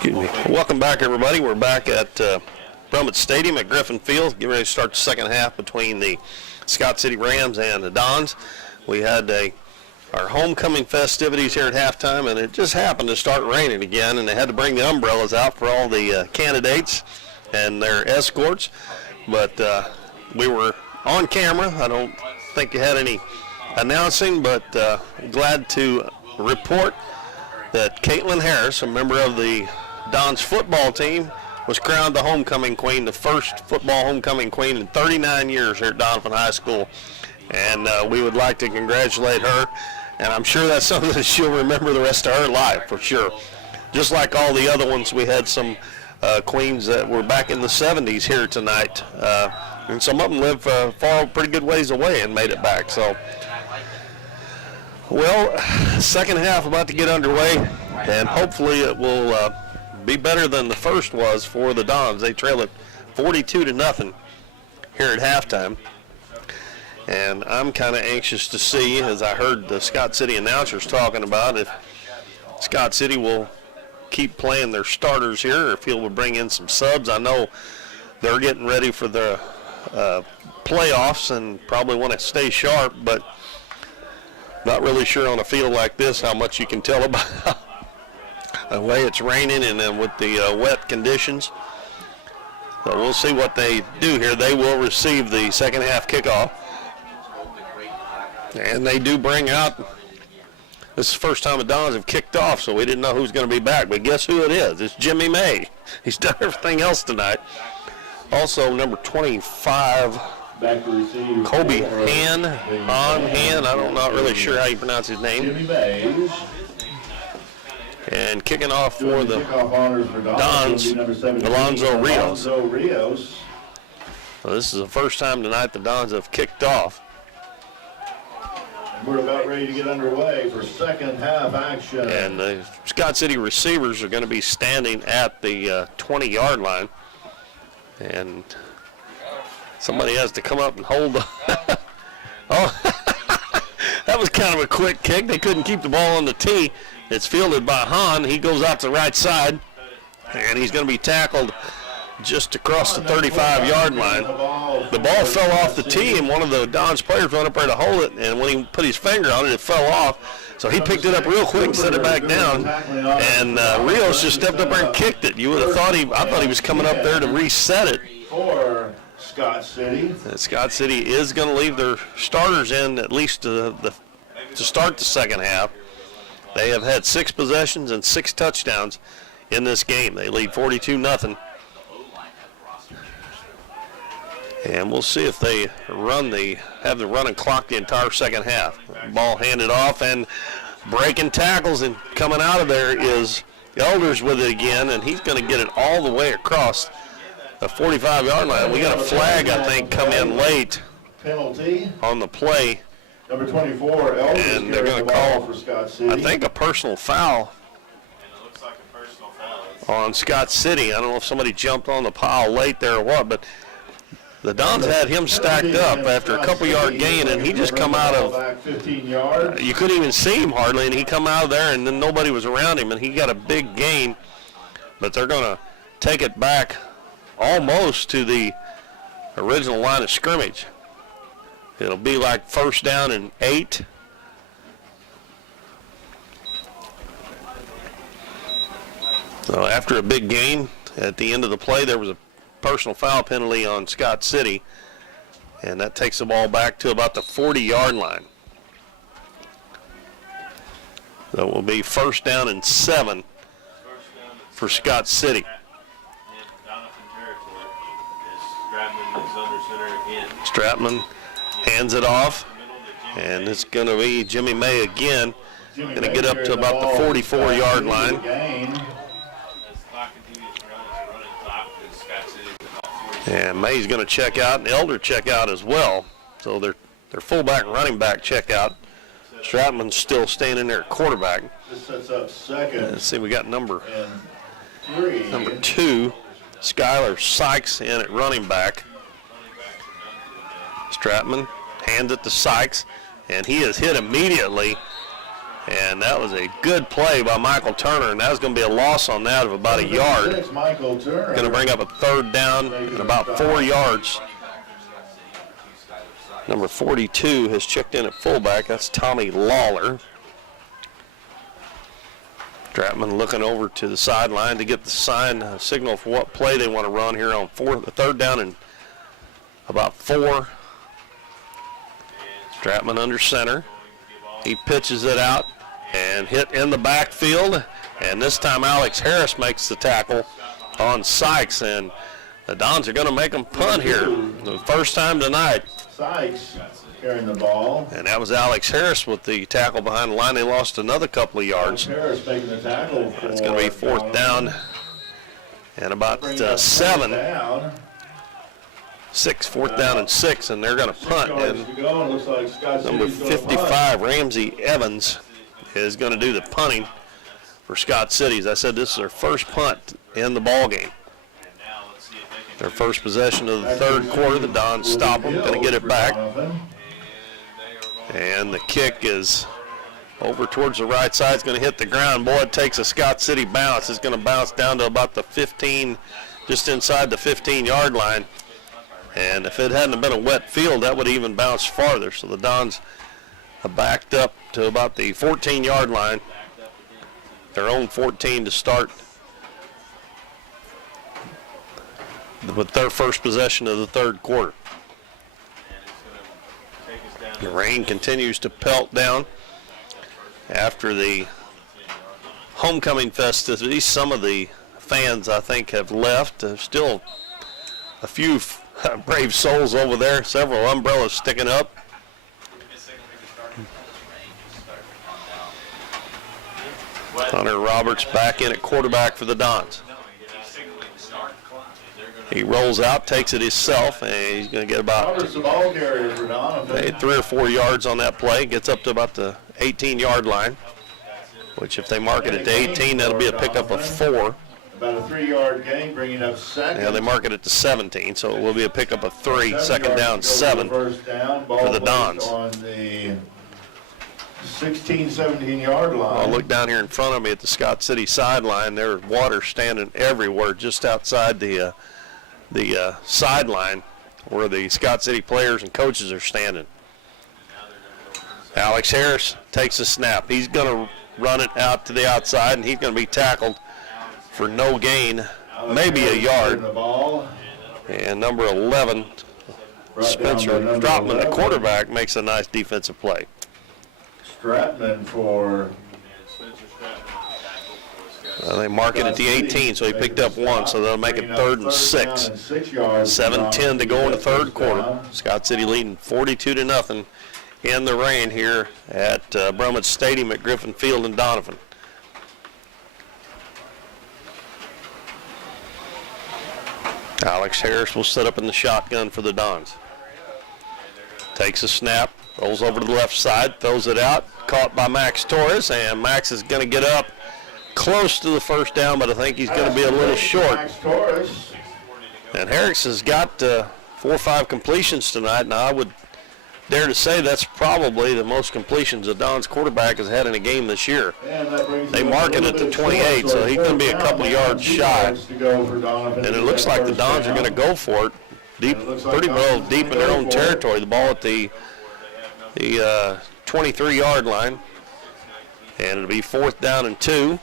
Excuse me. Welcome back, everybody. We're back at Brummett Stadium at Griffin Field. Getting ready to start the second half between the Scott City Rams and the Dons. We had our homecoming festivities here at halftime, and it just happened to start raining again, and they had to bring the umbrellas out for all the candidates and their escorts. But we were on camera. I don't think you had any announcing, but glad to report that Caitlin Harris, a member of the Dons football team, was crowned the homecoming queen, the first football homecoming queen in 39 years here at Doniphan High School. And we would like to congratulate her, and I'm sure that's something that she'll remember the rest of her life for sure. Just like all the other ones, we had some queens that were back in the 70s here tonight, and some of them live far pretty good ways away and made it back. So, well, second half about to get underway, and hopefully it will be better than the first was for the Dons. They trail it 42-0 here at halftime. And I'm kind of anxious to see, as I heard the Scott City announcers talking about, if Scott City will keep playing their starters here or if he'll bring in some subs. I know they're getting ready for the playoffs and probably want to stay sharp, but not really sure on a field like this how much you can tell about the way it's raining and then with the wet conditions. So we'll see what they do here. They will receive the second half kickoff. And they do bring out, this is the first time the Dons have kicked off, so we didn't know who's going to be back. But guess who it is? It's Jimmy May. He's done everything else tonight. Also, number 25, Kobe Han, I'm not really sure how you pronounce his name. Jimmy Mays. And kicking off for the Dons, Alonzo Rios. Well, this is the first time tonight the Dons have kicked off. We're about ready to get underway for second half action. And the Scott City receivers are going to be standing at the 20-yard line. And somebody has to come up and hold the oh, that was kind of a quick kick. They couldn't keep the ball on the tee. It's fielded by Hahn. He goes out to the right side, and he's going to be tackled just across the 35-yard line. The ball fell off the tee, and one of the Dons players went up there to hold it, and when he put his finger on it, it fell off. So he picked it up real quick and set it back down, and Rios just stepped up there and kicked it. You would have thought I thought he was coming up there to reset it. For Scott City. And Scott City is going to leave their starters in at least to start the second half. They have had 6 possessions and 6 touchdowns in this game. They lead 42-0. And we'll see if they have the running clock the entire second half. Ball handed off and breaking tackles, and coming out of there is Elders with it again, and he's going to get it all the way across the 45-yard line. We got a flag, I think, come in late Penalty on the play. Number 24, Elders, And they're going to call, for Scott City. I think, a personal foul And it looks like a personal foul. on Scott City. I don't know if somebody jumped on the pile late there or what, but the Dons had him stacked up after a couple-yard gain, and he just come out of, 15 yards. you couldn't even see him hardly, and he come out of there, and then nobody was around him, and he got a big gain. But they're going to take it back almost to the original line of scrimmage. It'll be like first down and 8. So after a big gain at the end of the play, there was a personal foul penalty on Scott City, and that takes the ball back to about the 40-yard line. So it will be first down and 7 for Scott City. In Doniphan territory, as Stratman is under center again. Stratman hands it off, and it's going to be Jimmy May again. Going to get up to about the 44-yard line. As the clock continues to run, it's a running clock, and Scott City with all 40. And May's going to check out, and Elder check out as well. So they're fullback and running back check out. Stratman's still standing there at quarterback. This sets up second Let's see, we got number and 3. 2, Skylar Sykes in at running back. Stratman hands it to Sykes, and he is hit immediately. And that was a good play by Michael Turner, and that was going to be a loss on that of about a yard. Michael Turner. Going to bring up a third down and about 4 yards. Number 42 has checked in at fullback. That's Tommy Lawler. Stratman looking over to the sideline to get the signal for what play they want to run here on third down and about 4. Stratman under center. He pitches it out and hit in the backfield. And this time Alex Harris makes the tackle on Sykes. And the Dons are going to make them punt here. The first time tonight. Sykes carrying the ball. And that was Alex Harris with the tackle behind the line. They lost another couple of yards. Harris making the tackle. It's going to be fourth down and about 7. Fourth down and 6, and they're going to punt. And number 55, Ramsey Evans, is going to do the punting for Scott City. As I said, this is their first punt in the ball game. Their first possession of the third quarter. The Dons stop them, going to get it back. And the kick is over towards the right side. It's going to hit the ground. Boy, it takes a Scott City bounce. It's going to bounce down to about the 15, just inside the 15-yard line. And if it hadn't been a wet field, that would even bounce farther. So the Dons are backed up to about the 14-yard line. Their own 14 to start with their first possession of the third quarter. The rain continues to pelt down after the homecoming festivities. Some of the fans, I think, have left. There's still a few brave souls over there, several umbrellas sticking up. Hunter Roberts back in at quarterback for the Dons. He rolls out, takes it himself, and he's going to get about 3 or 4 yards on that play. Gets up to about the 18-yard line, which if they mark it at the 18, that'll be a pickup of 4. About a 3-yard gain, bringing up second. Yeah, they mark it at the 17, so it will be a pickup of 3. Second down, 7 for the Dons. On the 16, 17-yard line. I'll look down here in front of me at the Scott City sideline. There's water standing everywhere just outside the sideline where the Scott City players and coaches are standing. Alex Harris takes a snap. He's going to run it out to the outside, and he's going to be tackled for no gain, maybe a yard. And number 11, Spencer Stratman, the quarterback, makes a nice defensive play. Stratman for... They mark it at the 18, so he picked up 1, so they'll make it 3rd and 6. 7:10 to go in the third quarter. Scott City leading 42-0 in the rain here at Brummett Stadium at Griffin Field in Doniphan. Alex Harris will set up in the shotgun for the Dons. Takes a snap, rolls over to the left side, throws it out, caught by Max Torres, and Max is going to get up close to the first down, but I think he's going to be a little short. And Harris has got 4 or 5 completions tonight, and I would dare to say that's probably the most completions a Don's quarterback has had in a game this year. They mark it at the 28, so he's going to be a couple of yards shy. And it looks like the Dons are going to go for it, pretty well deep in their own territory. The ball at the 23-yard line, and it'll be 4th down and 2.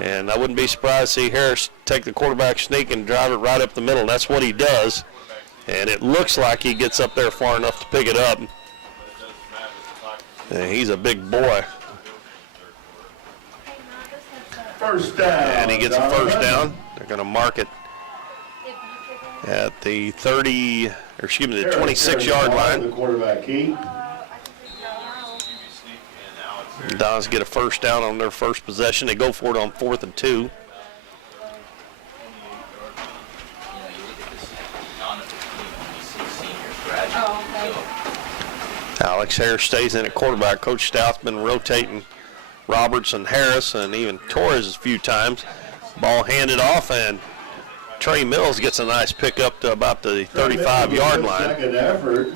And I wouldn't be surprised to see Harris take the quarterback sneak and drive it right up the middle. That's what he does. And it looks like he gets up there far enough to pick it up. And he's a big boy. First down. And he gets a first down. They're going to mark it at the 26-yard line. The quarterback key. The Dons get a first down on their first possession. They go for it on 4th and 2. Alex Harris stays in at quarterback. Coach Stouth's been rotating Roberts and Harris and even Torres a few times. Ball handed off, and Trey Mills gets a nice pick up to about the 35-yard line. Second effort.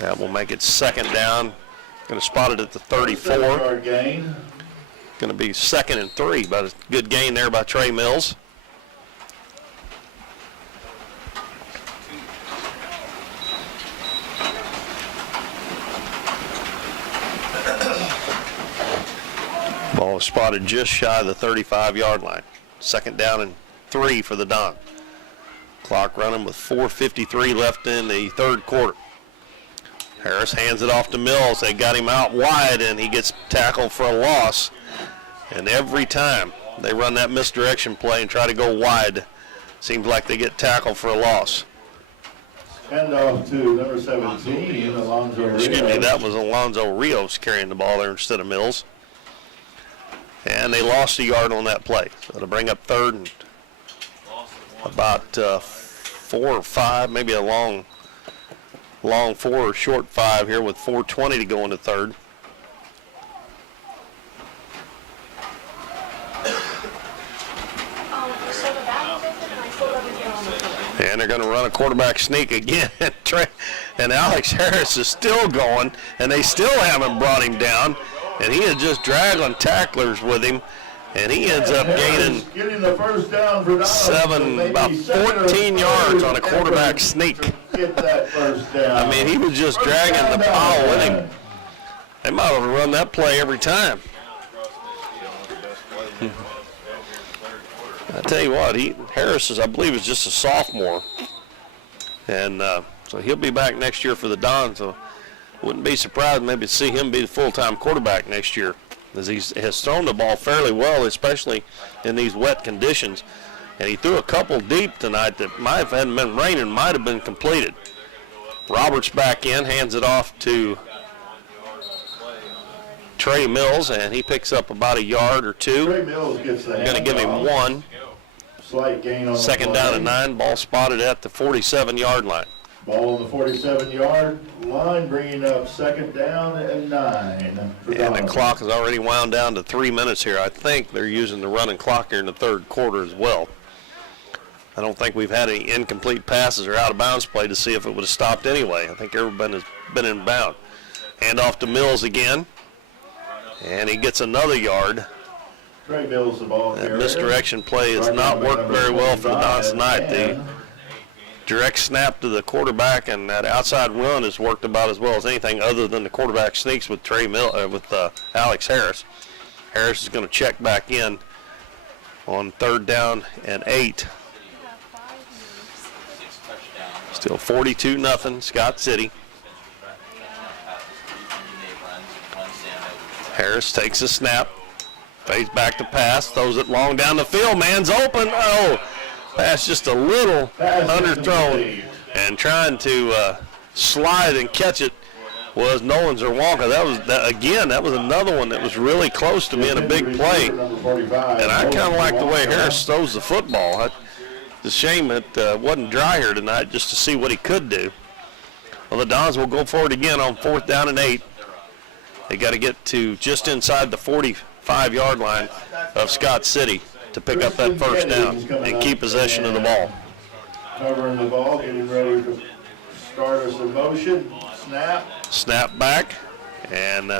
That will make it 2nd down Going to spot it at the 34. 7-yard gain. Going to be 2nd and 3, but a good gain there by Trey Mills. Ball is spotted just shy of the 35-yard line. 2nd down and 3 for the Don. Clock running with 4:53 left in the 3rd quarter. Harris hands it off to Mills. They got him out wide, and he gets tackled for a loss. And every time they run that misdirection play and try to go wide, seems like they get tackled for a loss. Hand off to number 17, Alonzo Rios. Excuse me, that was Alonzo Rios carrying the ball there instead of Mills. And they lost a yard on that play. So it'll bring up 3rd and about 4 or 5, maybe a long 4 or short 5 here with 4:20 to go in the 3rd. And they're going to run a quarterback sneak again. And Alex Harris is still going, and they still haven't brought him down. And he is just dragging tacklers with him. And he ends up gaining getting the first down for Doniphan, about 14 yards on a quarterback sneak. Get that first down. I mean, he was just dragging the pile with him. They might have run that play every time. I tell you what, Harris is, I believe, is just a sophomore. And so he'll be back next year for the Don. So wouldn't be surprised maybe to see him be the full-time quarterback next year, as he has thrown the ball fairly well, especially in these wet conditions. And he threw a couple deep tonight that might have hadn't been raining, might have been completed. Roberts back in, hands it off to Trey Mills, and he picks up about a yard or 2. Trey Mills gets the Going to give him 1. Slight gain on the 2nd down and 9. Ball spotted at the 47-yard line. Ball on the 47-yard line, bringing up 2nd down and 9. And the clock is already wound down to 3 minutes here. I think they're using the running clock here in the 3rd quarter as well. I don't think we've had any incomplete passes or out-of-bounds play to see if it would have stopped anyway. I think everybody has been in bound. Hand off to Mills again. And he gets another yard. Trey Mills, the ball That carrier. misdirection play has not worked very well for the Dons tonight. The direct snap to the quarterback and that outside run has worked about as well as anything other than the quarterback sneaks with Alex Harris. Harris is going to check back in on 3rd down and 8. Still 42-0, Scott City. Harris takes a snap, fades back to pass, throws it long down the field. Man's open. Oh, pass just a little underthrown. And trying to slide and catch it was Nolan Zerwanka. That was another one that was really close to being a big play. And I kind of like the way Harris throws the football. It's a shame it wasn't dry here tonight just to see what he could do. Well, the Dons will go forward again on 4th down and 8. They got to get to just inside the 45-yard line of Scott City to pick up that first down and keep possession of the ball. Covering the ball, getting ready to start us in motion. Snap. Snap back, and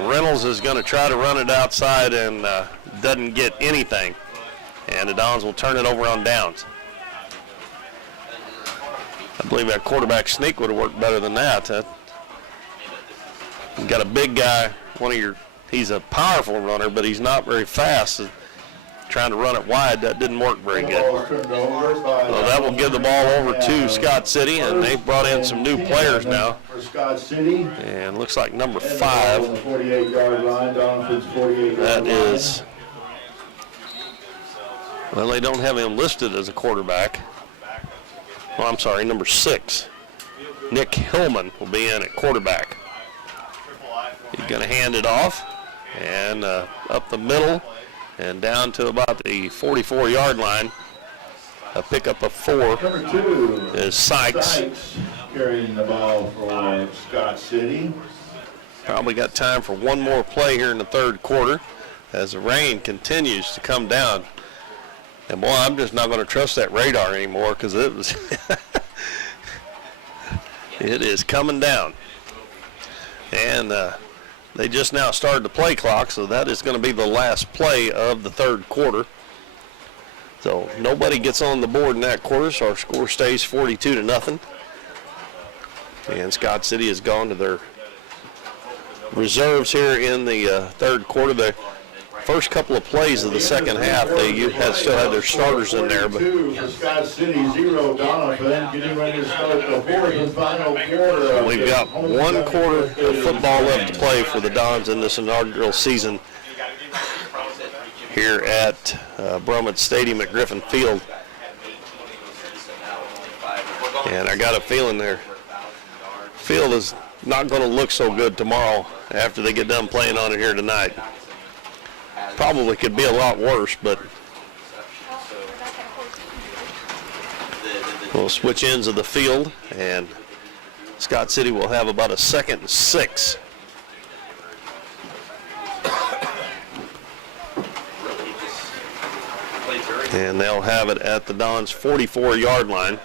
Reynolds is going to try to run it outside and doesn't get anything. And the Dons will turn it over on downs. I believe that quarterback sneak would have worked better than that. You got a big guy, he's a powerful runner, but he's not very fast. Trying to run it wide, that didn't work very good. So that will give the ball over to Scott City, and they've brought in some new players now. For Scott City. And looks like number 5. On the 48-yard line, Doniphan's 48-yard line. That is, well, they don't have him listed as a quarterback. Well, I'm sorry, number 6. Nick Hillman will be in at quarterback. He's going to hand it off and up the middle and down to about the 44-yard line. A pickup of 4 Number 2 is Sykes. Carrying the ball for Scott City. Probably got time for one more play here in the 3rd quarter as the rain continues to come down. And boy, I'm just not going to trust that radar anymore because it was it is coming down. And they just now started the play clock, so that is going to be the last play of the third quarter. So nobody gets on the board in that quarter, so our score stays 42-0. And Scott City has gone to their reserves here in the third quarter. The first couple of plays of the second half, they still had their starters in there. But for Scott City, 0 Doniphan, getting ready to start the fourth and final quarter. We've got one quarter of football left to play for the Dons in this inaugural season here at Brummett Stadium at Griffin Field. And I got a feeling their field is not going to look so good tomorrow after they get done playing on it here tonight. Probably could be a lot worse, but we'll switch ends of the field, and Scott City will have about a 2nd and 6. And they'll have it at the Dons' 44-yard line.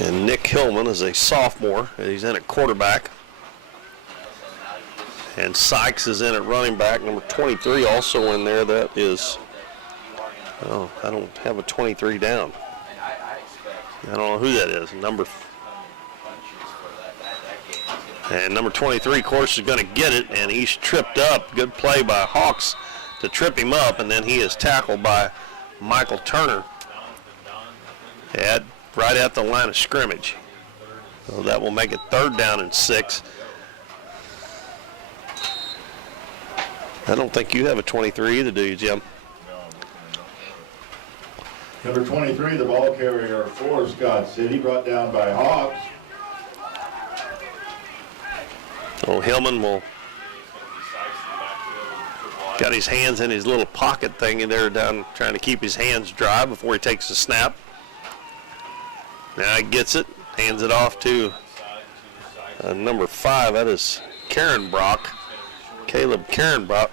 And Nick Hillman is a sophomore, and he's in at quarterback. And Sykes is in at running back. Number 23 also in there. That is, oh, I don't have a 23 down. I don't know who that is. And number 23, of course, is going to get it, and he's tripped up. Good play by Hawks to trip him up, and then he is tackled by Michael Turner right at the line of scrimmage. So that will make it 3rd down and 6. I don't think you have a 23 either, do you, Jim? Number 23, the ball carrier for Scott City, brought down by Hawks. So Hillman got his hands in his little pocket thing in there down, trying to keep his hands dry before he takes the snap. Now he gets it, hands it off to number 5. That is Caleb Karenbrock.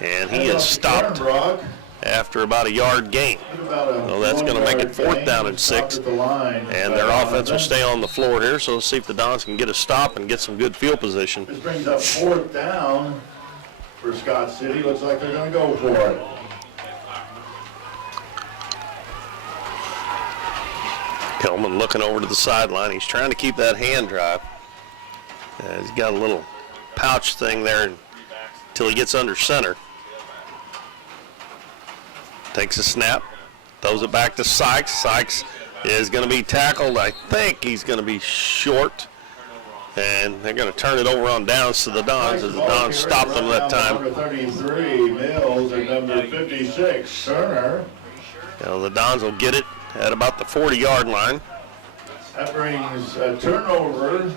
And he is stopped after about a yard gain. So that's going to make it 4th down and 6. And their offense will stay on the floor here, so let's see if the Dons can get a stop and get some good field position. This brings up 4th down for Scott City. Looks like they're going to go for it. Hillman looking over to the sideline. He's trying to keep that hand dry. He's got a little pouch thing there until he gets under center. Takes a snap, throws it back to Sykes. Sykes is going to be tackled. I think he's going to be short. And they're going to turn it over on downs to the Dons as the Dons stopped them that time. Number 33, Mills, and number 56, Turner. The Dons will get it at about the 40-yard line. That brings a turnover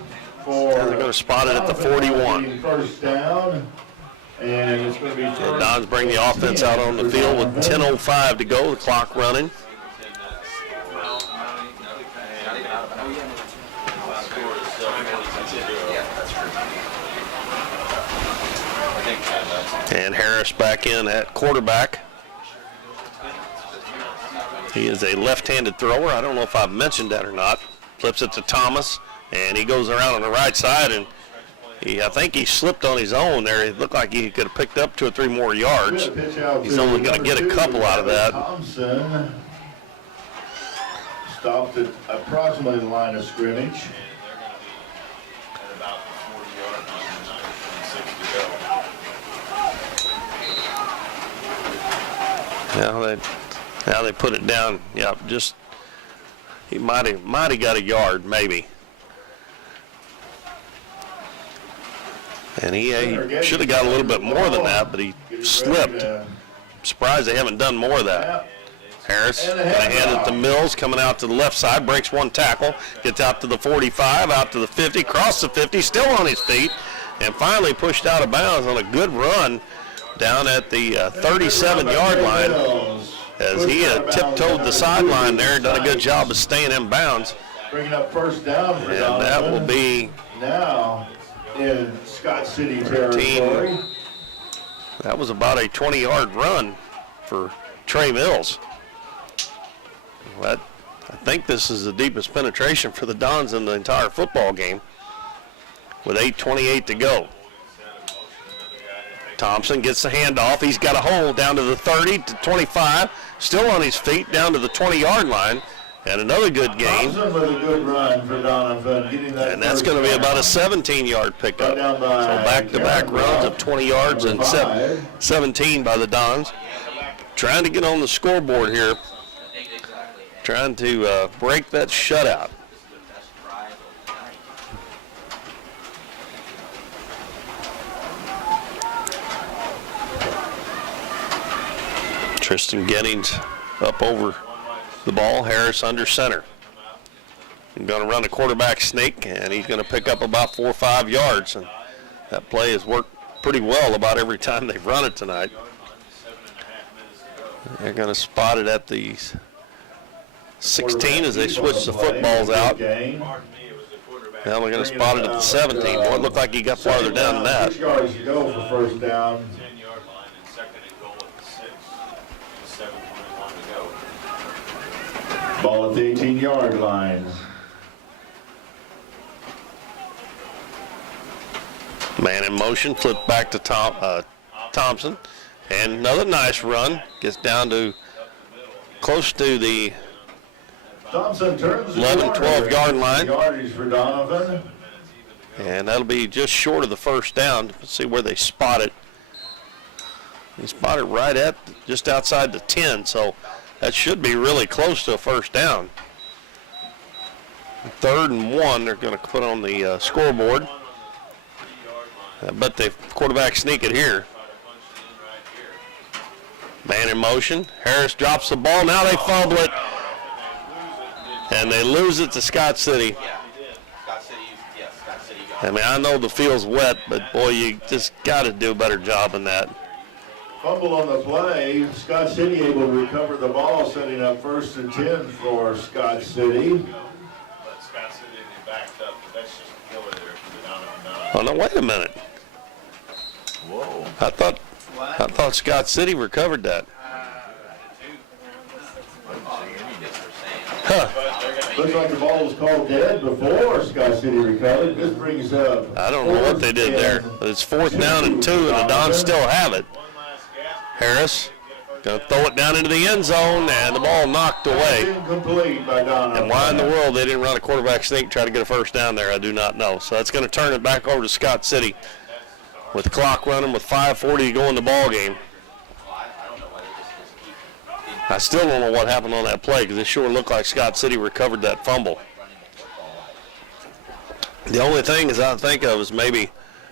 for. And they're going to spot it at the 41. 1st down, and it's going to be. The Dons bring the offense out on the field with 10:05 to go. The clock running. And Harris back in at quarterback. He is a left-handed thrower. I don't know if I've mentioned that or not. Flips it to Thomas, and he goes around on the right side, and I think he slipped on his own there. It looked like he could have picked up 2 or 3 more yards. He's only going to get a couple out of that. Thompson stopped at approximately the line of scrimmage. Now they put it down. Yeah, just he might have got a yard maybe. And he should have got a little bit more than that, but he slipped. Surprised they haven't done more of that. Harris going to hand it to Mills, coming out to the left side, breaks 1 tackle, gets out to the 45, out to the 50, across the 50, still on his feet, and finally pushed out of bounds on a good run down at the 37-yard line as he tiptoed the sideline there and done a good job of staying in bounds. Bringing up 1st down for and that will be now in Scott City territory. That was about a 20-yard run for Trey Mills. That I think this is the deepest penetration for the Dons in the entire football game with 8:28 to go. Thompson gets the handoff. He's got a hole down to the 30 to 25. Still on his feet down to the 20-yard line. And another good gain. Thompson with a good run for Doniphan, getting that. And that's going to be about a 17-yard pickup. So back-to-back runs of 20 yards and 17 by the Dons. Trying to get on the scoreboard here. Trying to break that shutout. Tristan Gettings up over the ball. Harris under center. He's going to run a quarterback sneak, and he's going to pick up about 4 or 5 yards. And that play has worked pretty well about every time they've run it tonight. They're going to spot it at the 16 as they switch the footballs out. Now they're going to spot it at the 17. Boy, it looked like he got farther down than that. 6 yards to go for first down. Ball at the 18-yard line. Man in motion, flip back to Thompson. And another nice run. Gets down to close to the Thompson turns 11, 12-yard line. Yardage for Doniphan. And that'll be just short of the first down. Let's see where they spot it. They spot it right at just outside the 10, so that should be really close to a first down. 3rd and 1 they're going to put on the scoreboard. But the quarterback sneak it here. Man in motion. Harris drops the ball. Now they fumble it. And they lose it to Scott City. I mean, I know the field's wet, but boy, you just got to do a better job than that. Fumble on the play. Scott City able to recover the ball, setting up 1st and 10 for Scott City. Oh, no, wait a minute. Whoa. I thought Scott City recovered that. Huh. Looks like the ball was called dead before Scott City recovered. This brings up. I don't know what they did there. But it's 4th down and 2, and the Dons still have it. Harris going to throw it down into the end zone, and the ball knocked away. Incomplete by Doniphan. And why in the world they didn't run a quarterback sneak try to get a first down there, I do not know. So that's going to turn it back over to Scott City with the clock running with 5:40 to go in the ball game. I still don't know what happened on that play because it sure looked like Scott City recovered that fumble. The only thing is I think of is maybe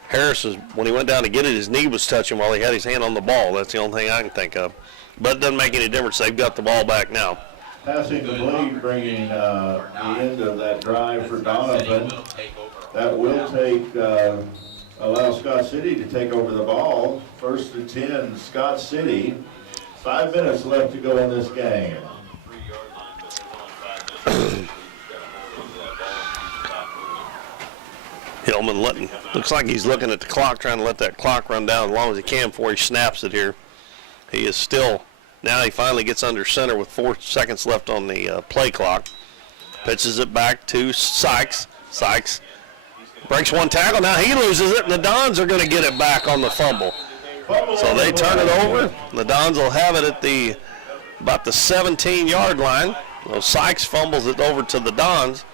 Harris, when he went down to get it, his knee was touching while he had his hand on the ball. That's the only thing I can think of. But it doesn't make any difference. They've got the ball back now. Passing the lead, bringing the end of that drive for Doniphan. That will take, allow Scott City to take over the ball. 1st and 10, Scott City. 5 minutes left to go in this game. Hillman looks like he's looking at the clock, trying to let that clock run down as long as he can before he snaps it here. He is still, now he finally gets under center with 4 seconds left on the play clock. Pitches it back to Sykes. Sykes breaks one tackle. Now he loses it, and the Dons are going to get it back on the fumble. So they turn it over. The Dons will have it at about the 17-yard line. So Sykes fumbles it over to the Dons.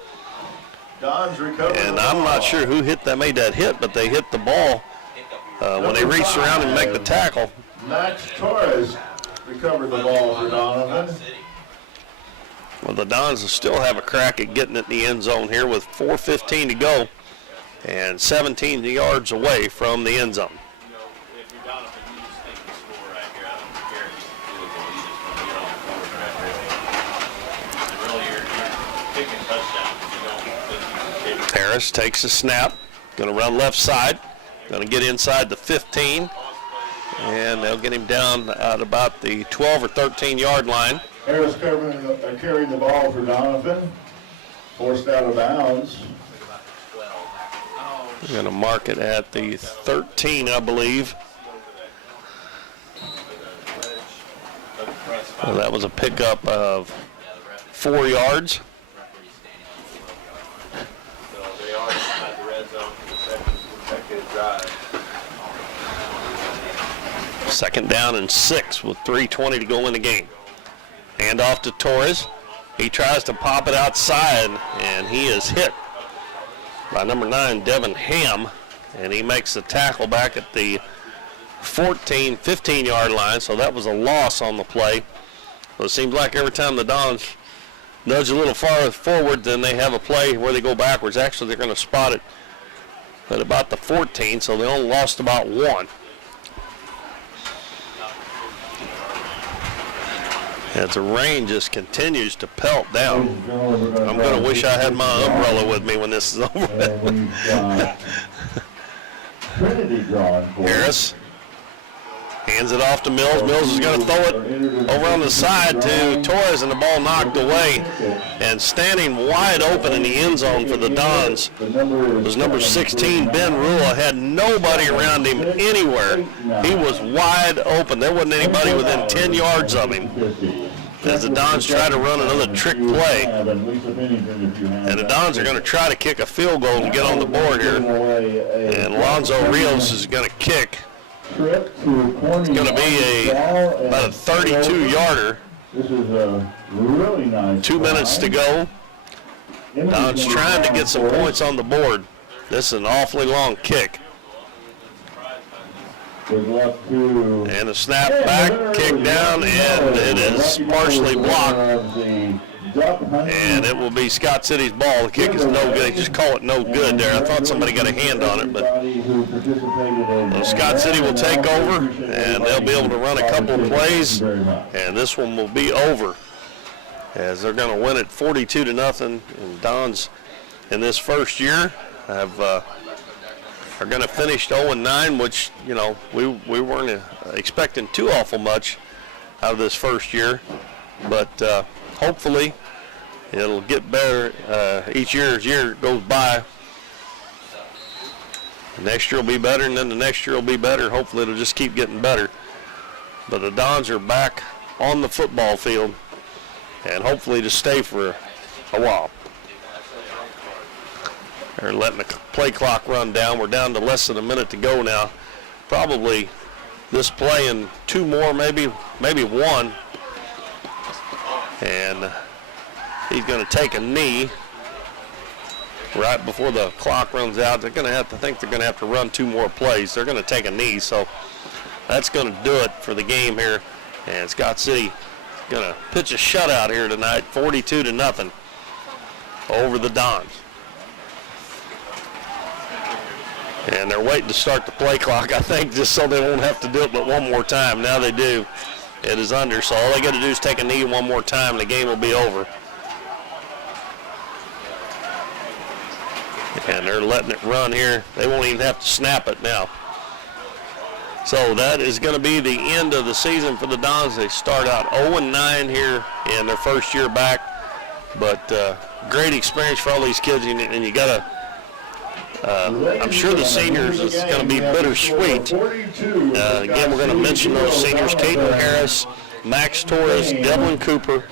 And I'm not sure who made that hit, but they hit the ball when they reached around and make the tackle. Max Torres recovered the ball for Doniphan. Well, the Dons will still have a crack at getting it in the end zone here with 4:15 to go and 17 yards away from the end zone. Harris takes a snap, going to run left side, going to get inside the 15, and they'll get him down at about the 12 or 13-yard line. Harris carrying the ball for Doniphan, forced out of bounds. We're going to mark it at the 13, I believe. Well, that was a pickup of 4 yards. So they are inside the red zone for the second consecutive drive. 2nd down and 6 with 3:20 to go in the game. Hand off to Torres. He tries to pop it outside, and he is hit by number 9, Devin Ham, and he makes the tackle back at the 15-yard line, so that was a loss on the play. So it seems like every time the Dons nudge a little farther forward, then they have a play where they go backwards. Actually, they're going to spot it at about the 14, so they only lost about 1. As the rain just continues to pelt down. I'm going to wish I had my umbrella with me when this is over. Harris hands it off to Mills. Mills is going to throw it over on the side to Torres, and the ball knocked away. And standing wide open in the end zone for the Dons was number 16, Ben Rula. Had nobody around him anywhere. He was wide open. There wasn't anybody within 10 yards of him, as the Dons try to run another trick play. And the Dons are going to try to kick a field goal and get on the board here. And Alonzo Rios is going to kick. It's going to be about a 32-yarder. This is a really nice 2 minutes to go. Dons trying to get some points on the board. This is an awfully long kick. Good luck to And a snap back, kick down, and it is partially blocked. And it will be Scott City's ball. The kick is no good. They just call it no good there. I thought somebody got a hand on it, but Scott City will take over, and they'll be able to run a couple of plays, and this one will be over, as they're going to win it 42-0. And Dons in this first year are going to finish 0-9, which, you know, we weren't expecting too awful much out of this first year, but hopefully it'll get better each year as year goes by. The next year will be better, and then the next year will be better. Hopefully it'll just keep getting better. But the Dons are back on the football field, and hopefully to stay for a while. They're letting the play clock run down. We're down to less than a minute to go now. Probably this play and 2 more, maybe 1. And he's going to take a knee right before the clock runs out. They're going to have to think they're going to have to run 2 more plays. They're going to take a knee, so that's going to do it for the game here. And Scott City going to pitch a shutout here tonight, 42-0 over the Dons. And they're waiting to start the play clock, I think, just so they won't have to do it but one more time. Now they do. It is under, so all they got to do is take a knee one more time, and the game will be over. And they're letting it run here. They won't even have to snap it now. So that is going to be the end of the season for the Dons. They start out 0-9 here in their first year back, but great experience for all these kids, and you got to. I'm sure the seniors is going to be bittersweet. Again, we're going to mention those seniors: Caden Harris, Max Torres, Devlin Cooper,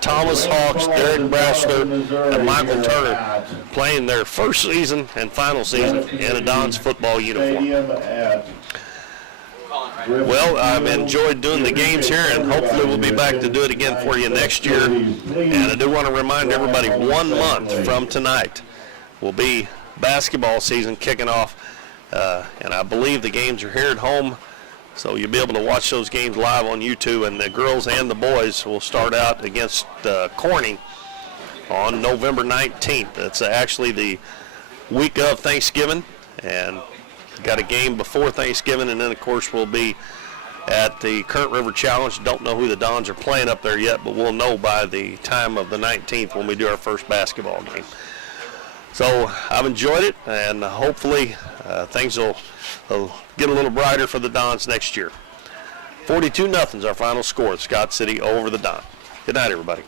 Thomas Hawks, Derek Brasler, and Michael Turner, playing their first season and final season in a Dons football uniform. Well, I've enjoyed doing the games here, and hopefully we'll be back to do it again for you next year. And I do want to remind everybody, 1 month from tonight will be basketball season kicking off, and I believe the games are here at home, so you'll be able to watch those games live on YouTube, and the girls and the boys will start out against Corning on November 19th. That's actually the week of Thanksgiving, and got a game before Thanksgiving, and then of course we'll be at the Current River Challenge. Don't know who the Dons are playing up there yet, but we'll know by the time of the 19th when we do our first basketball game. So I've enjoyed it, and hopefully things will get a little brighter for the Dons next year. 42-0 is our final score. Scott City over the Dons. Good night, everybody.